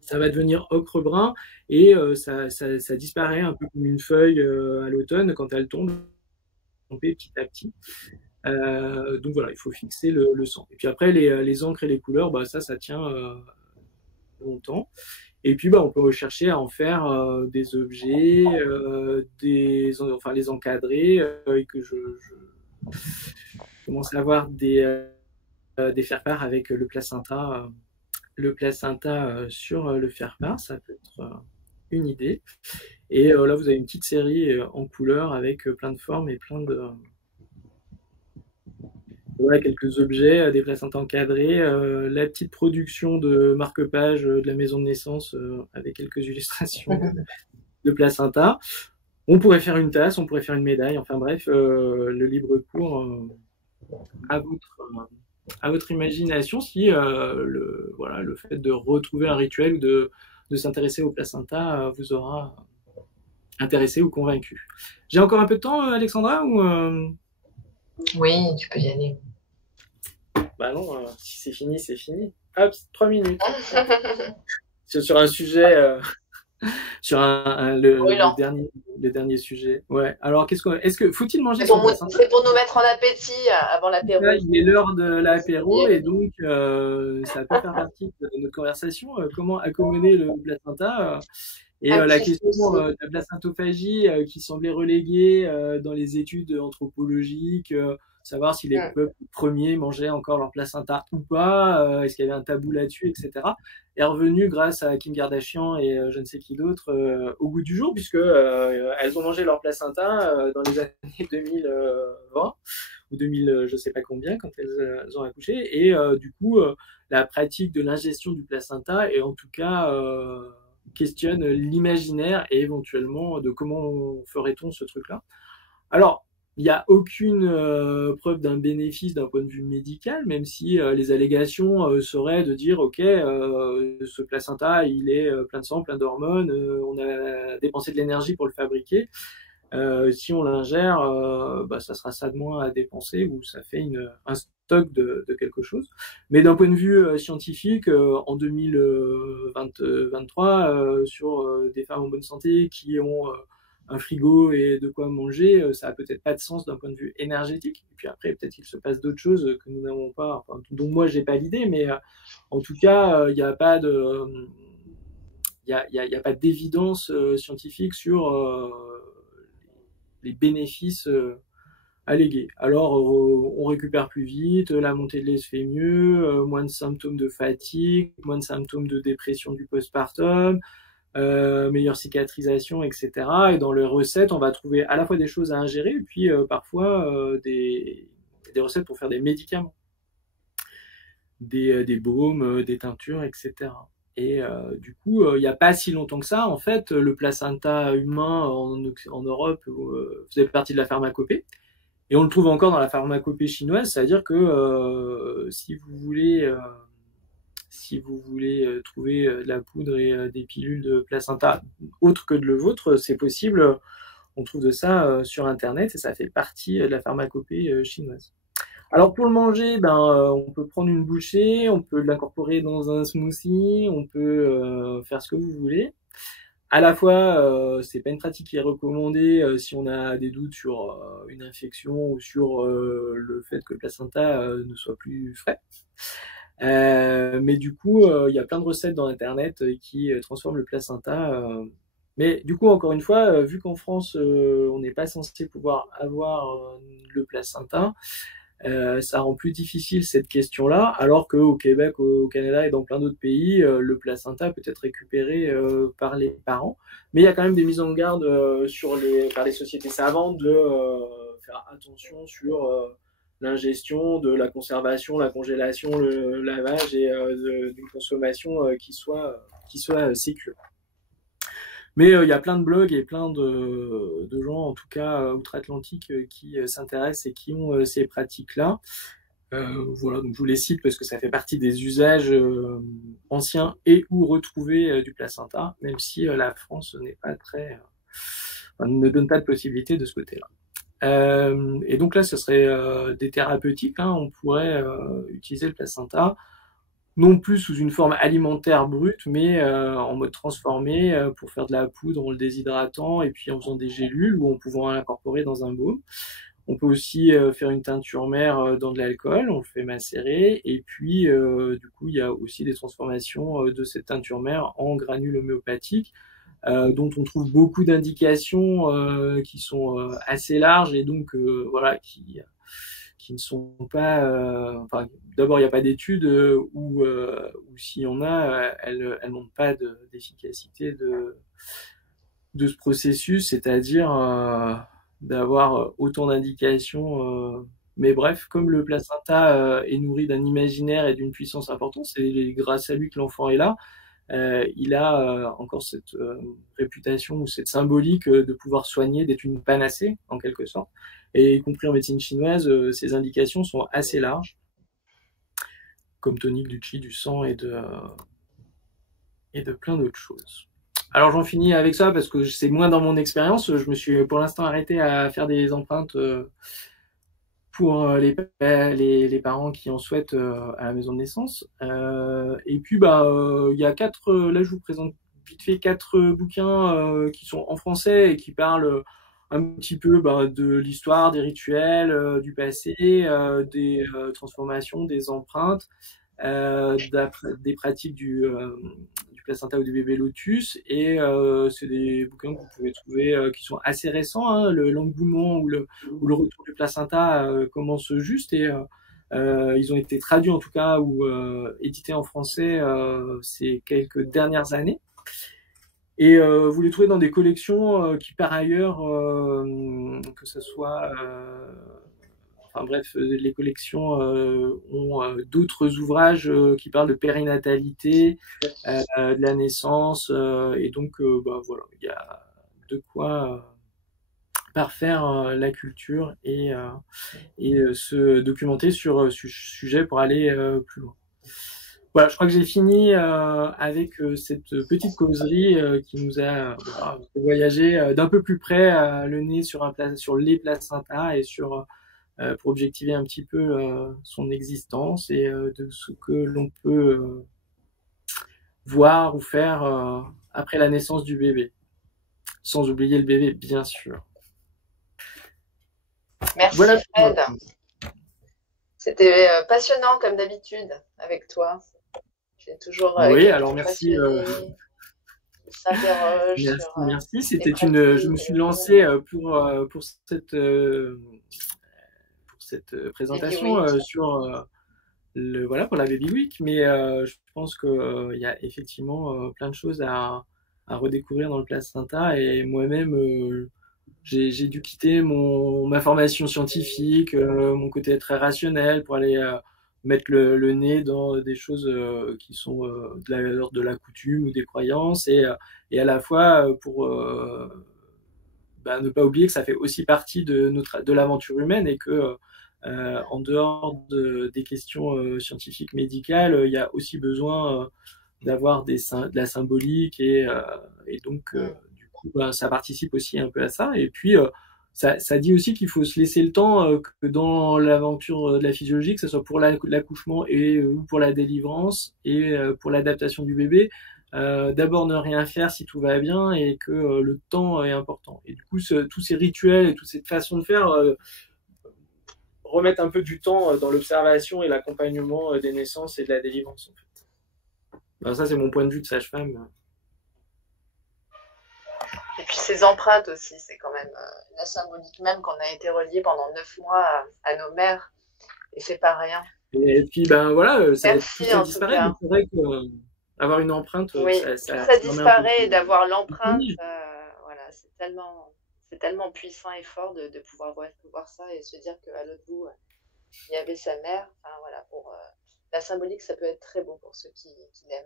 ça va devenir ocre brun et ça disparaît un peu comme une feuille à l'automne quand elle tombe petit à petit. Donc voilà, il faut fixer le sang. Et puis après, les encres et les couleurs, bah, ça tient longtemps. Et puis, bah, on peut rechercher à en faire des objets, enfin, les encadrer, et que commence à avoir des faire-part avec le placenta sur le faire-part. Ça peut être une idée. Et là, vous avez une petite série en couleur avec plein de formes et plein de voilà, quelques objets, des placentas encadrés, la petite production de marque-page de la maison de naissance avec quelques illustrations de placenta. On pourrait faire une tasse, on pourrait faire une médaille, enfin bref, le libre cours à votre imagination si voilà, le fait de retrouver un rituel ou de s'intéresser au placenta vous aura intéressé ou convaincu. J'ai encore un peu de temps, Alexandra, ou Oui, tu peux y aller. Bah non, si c'est fini, c'est fini. Hop, 3 minutes. Sur un sujet, sur le dernier sujet. Ouais. Alors, faut-il manger son placenta? C'est pour nous mettre en appétit avant l'apéro. Il est l'heure de l'apéro et donc ça peut faire partie de notre conversation. Comment accommoder le placenta et la question de la placentophagie qui semblait reléguée dans les études anthropologiques, savoir si les peuples premiers mangeaient encore leur placenta ou pas, est-ce qu'il y avait un tabou là-dessus, etc., est revenu grâce à Kim Kardashian et je ne sais qui d'autre au goût du jour, puisque elles ont mangé leur placenta dans les années 2020 ou 2000, je sais pas combien, quand elles ont accouché, et du coup, la pratique de l'ingestion du placenta, et en tout cas questionne l'imaginaire et éventuellement de comment ferait-on ce truc-là. Alors, il n'y a aucune preuve d'un bénéfice d'un point de vue médical, même si les allégations seraient de dire, ok, ce placenta, il est plein de sang, plein d'hormones, on a dépensé de l'énergie pour le fabriquer. Si on l'ingère, bah, ça sera ça de moins à dépenser ou ça fait un stock de quelque chose. Mais d'un point de vue scientifique, en 2023, sur des femmes en bonne santé qui ont un frigo et de quoi manger, ça a peut-être pas de sens d'un point de vue énergétique. Et puis après, peut-être qu'il se passe d'autres choses que nous n'avons pas, enfin, dont moi j'ai pas l'idée, mais en tout cas, il n'y a pas de, il y a pas d'évidence scientifique sur les bénéfices allégués. Alors, on récupère plus vite, la montée de lait se fait mieux, moins de symptômes de fatigue, moins de symptômes de dépression du postpartum, meilleure cicatrisation, etc. Et dans les recettes, on va trouver à la fois des choses à ingérer et puis parfois des recettes pour faire des médicaments, des baumes, des teintures, etc. Et du coup, il n'y a pas si longtemps que ça, en fait, le placenta humain en Europe faisait partie de la pharmacopée. Et on le trouve encore dans la pharmacopée chinoise, c'est-à-dire que si vous voulez trouver de la poudre et des pilules de placenta autres que de le vôtre, c'est possible. On trouve de ça sur Internet et ça fait partie de la pharmacopée chinoise. Alors pour le manger, on peut prendre une bouchée, on peut l'incorporer dans un smoothie, on peut faire ce que vous voulez. À la fois, c'est pas une pratique qui est recommandée si on a des doutes sur une infection ou sur le fait que le placenta ne soit plus frais. Mais du coup, il y a plein de recettes dans Internet qui transforment le placenta. Mais du coup, encore une fois, vu qu'en France, on n'est pas censé pouvoir avoir le placenta, ça rend plus difficile cette question-là, alors qu'au Québec, au Canada et dans plein d'autres pays, le placenta peut être récupéré par les parents. Mais il y a quand même des mises en garde par les sociétés savantes de faire attention sur l'ingestion, de la conservation, la congélation, le lavage et d'une consommation qui soit sécure. Mais il y a plein de blogs et plein de gens, en tout cas outre-Atlantique, qui s'intéressent et qui ont ces pratiques-là. Voilà, donc je vous les cite parce que ça fait partie des usages anciens et ou retrouvés du placenta, même si la France n'est pas ne donne pas de possibilité de ce côté-là. Et donc là, ce serait des thérapeutiques, hein. On pourrait utiliser le placenta non plus sous une forme alimentaire brute, mais en mode transformé pour faire de la poudre en le déshydratant et puis en faisant des gélules ou en pouvant l'incorporer dans un baume. On peut aussi faire une teinture mère dans de l'alcool, on le fait macérer, et puis du coup il y a aussi des transformations de cette teinture mère en granules homéopathiques, dont on trouve beaucoup d'indications qui sont assez larges et donc voilà qui ne sont pas. Enfin, d'abord, il n'y a pas d'études ou s'il y en a, elles ne montrent pas d'efficacité de ce processus, c'est-à-dire d'avoir autant d'indications. Mais bref, comme le placenta est nourri d'un imaginaire et d'une puissance importante, c'est grâce à lui que l'enfant est là. Il a encore cette réputation ou cette symbolique de pouvoir soigner, d'être une panacée en quelque sorte. Et y compris en médecine chinoise, ces indications sont assez larges, comme tonique du qi, du sang et de plein d'autres choses. Alors j'en finis avec ça parce que c'est moins dans mon expérience. Je me suis pour l'instant arrêté à faire des empreintes pour les parents qui en souhaitent à la maison de naissance. Et puis il y a là je vous présente vite fait 4 bouquins qui sont en français et qui parlent un petit peu de l'histoire, des rituels, du passé, des transformations, des empreintes, des pratiques du placenta ou du bébé lotus. Et c'est des bouquins que vous pouvez trouver qui sont assez récents, hein. L'engouement ou le retour du placenta commence juste et ils ont été traduits en tout cas ou édités en français ces quelques dernières années. Et vous les trouvez dans des collections qui par ailleurs, que ce soit enfin bref, les collections ont d'autres ouvrages qui parlent de périnatalité, de la naissance, et donc voilà, il y a de quoi parfaire la culture et se documenter sur ce sujet pour aller plus loin. Voilà, je crois que j'ai fini avec cette petite causerie qui nous a fait voyager d'un peu plus près le nez sur les placentas et sur pour objectiver un petit peu son existence et de ce que l'on peut voir ou faire après la naissance du bébé. Sans oublier le bébé, bien sûr. Merci voilà. Fred. C'était passionnant comme d'habitude avec toi. J'ai toujours oui, alors merci. Merci. C'était je me suis lancé pour cette présentation sur pour la Baby Week, mais je pense qu'il y a effectivement plein de choses à redécouvrir dans le placenta et moi-même j'ai dû quitter ma formation scientifique, mon côté très rationnel pour aller mettre le nez dans des choses qui sont de la coutume ou des croyances et à la fois pour ne pas oublier que ça fait aussi partie de l'aventure humaine et que en dehors des questions scientifiques médicales, il y a aussi besoin d'avoir de la symbolique et donc du coup ça participe aussi un peu à ça et puis ça dit aussi qu'il faut se laisser le temps que dans l'aventure de la physiologie, que ce soit pour l'accouchement et ou pour la délivrance et pour l'adaptation du bébé, d'abord ne rien faire si tout va bien et que le temps est important. Et du coup, tous ces rituels et toute cette façon de faire remettent un peu du temps dans l'observation et l'accompagnement des naissances et de la délivrance. En fait. Alors ça, c'est mon point de vue de sage-femme. Et puis ces empreintes aussi, c'est quand même la symbolique même qu'on a été reliés pendant 9 mois à nos mères. Et c'est pas rien. Et puis, voilà, ça disparaît. Mais c'est vrai qu'avoir une empreinte, oui, ça disparaît et d'avoir l'empreinte, voilà, c'est tellement puissant et fort de pouvoir voir ça et se dire qu'à l'autre bout, il y avait sa mère. Enfin, voilà, pour la symbolique, ça peut être très beau pour ceux qui l'aiment.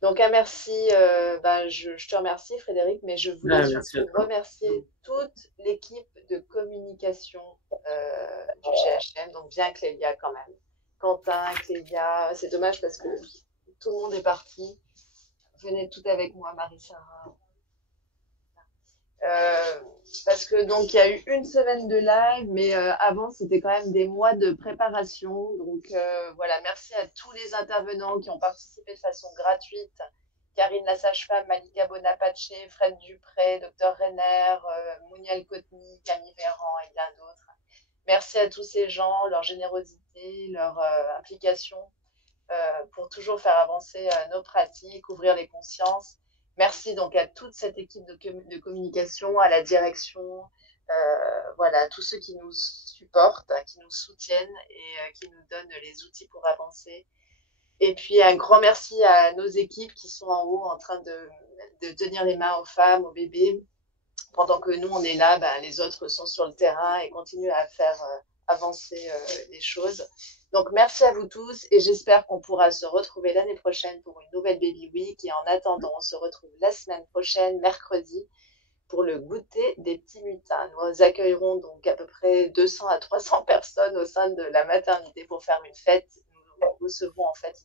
Donc, un merci, je te remercie Frédéric, mais je voulais surtout remercier toute l'équipe de communication du GHM, donc bien Clélia quand même. Quentin, Clélia, c'est dommage parce que tout le monde est parti. Venez tout avec moi, Marie-Sarah. Parce que donc il y a eu une semaine de live, mais avant c'était quand même des mois de préparation. Donc voilà, merci à tous les intervenants qui ont participé de façon gratuite. Karine la sage-femme, Malika Bonapace, Fred Dupré, Dr Renner, Mouniel Kotni, Camille Véran et bien d'autres. Merci à tous ces gens, leur générosité, leur implication pour toujours faire avancer nos pratiques, ouvrir les consciences. Merci donc à toute cette équipe de communication, à la direction, voilà, à tous ceux qui nous supportent, qui nous soutiennent et qui nous donnent les outils pour avancer. Et puis un grand merci à nos équipes qui sont en haut en train de tenir les mains aux femmes, aux bébés. Pendant que nous, on est là, les autres sont sur le terrain et continuent à faire avancer les choses. Donc, merci à vous tous et j'espère qu'on pourra se retrouver l'année prochaine pour une nouvelle Baby Week. Et en attendant, on se retrouve la semaine prochaine, mercredi, pour le goûter des petits mutins. Nous accueillerons donc à peu près 200 à 300 personnes au sein de la maternité pour faire une fête. Nous recevons en fait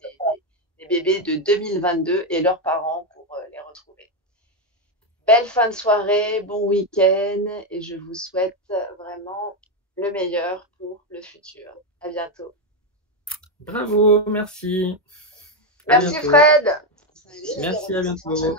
les bébés de 2022 et leurs parents pour les retrouver. Belle fin de soirée, bon week-end et je vous souhaite vraiment le meilleur pour le futur. À bientôt. Bravo, merci. Merci Fred. Merci, à bientôt.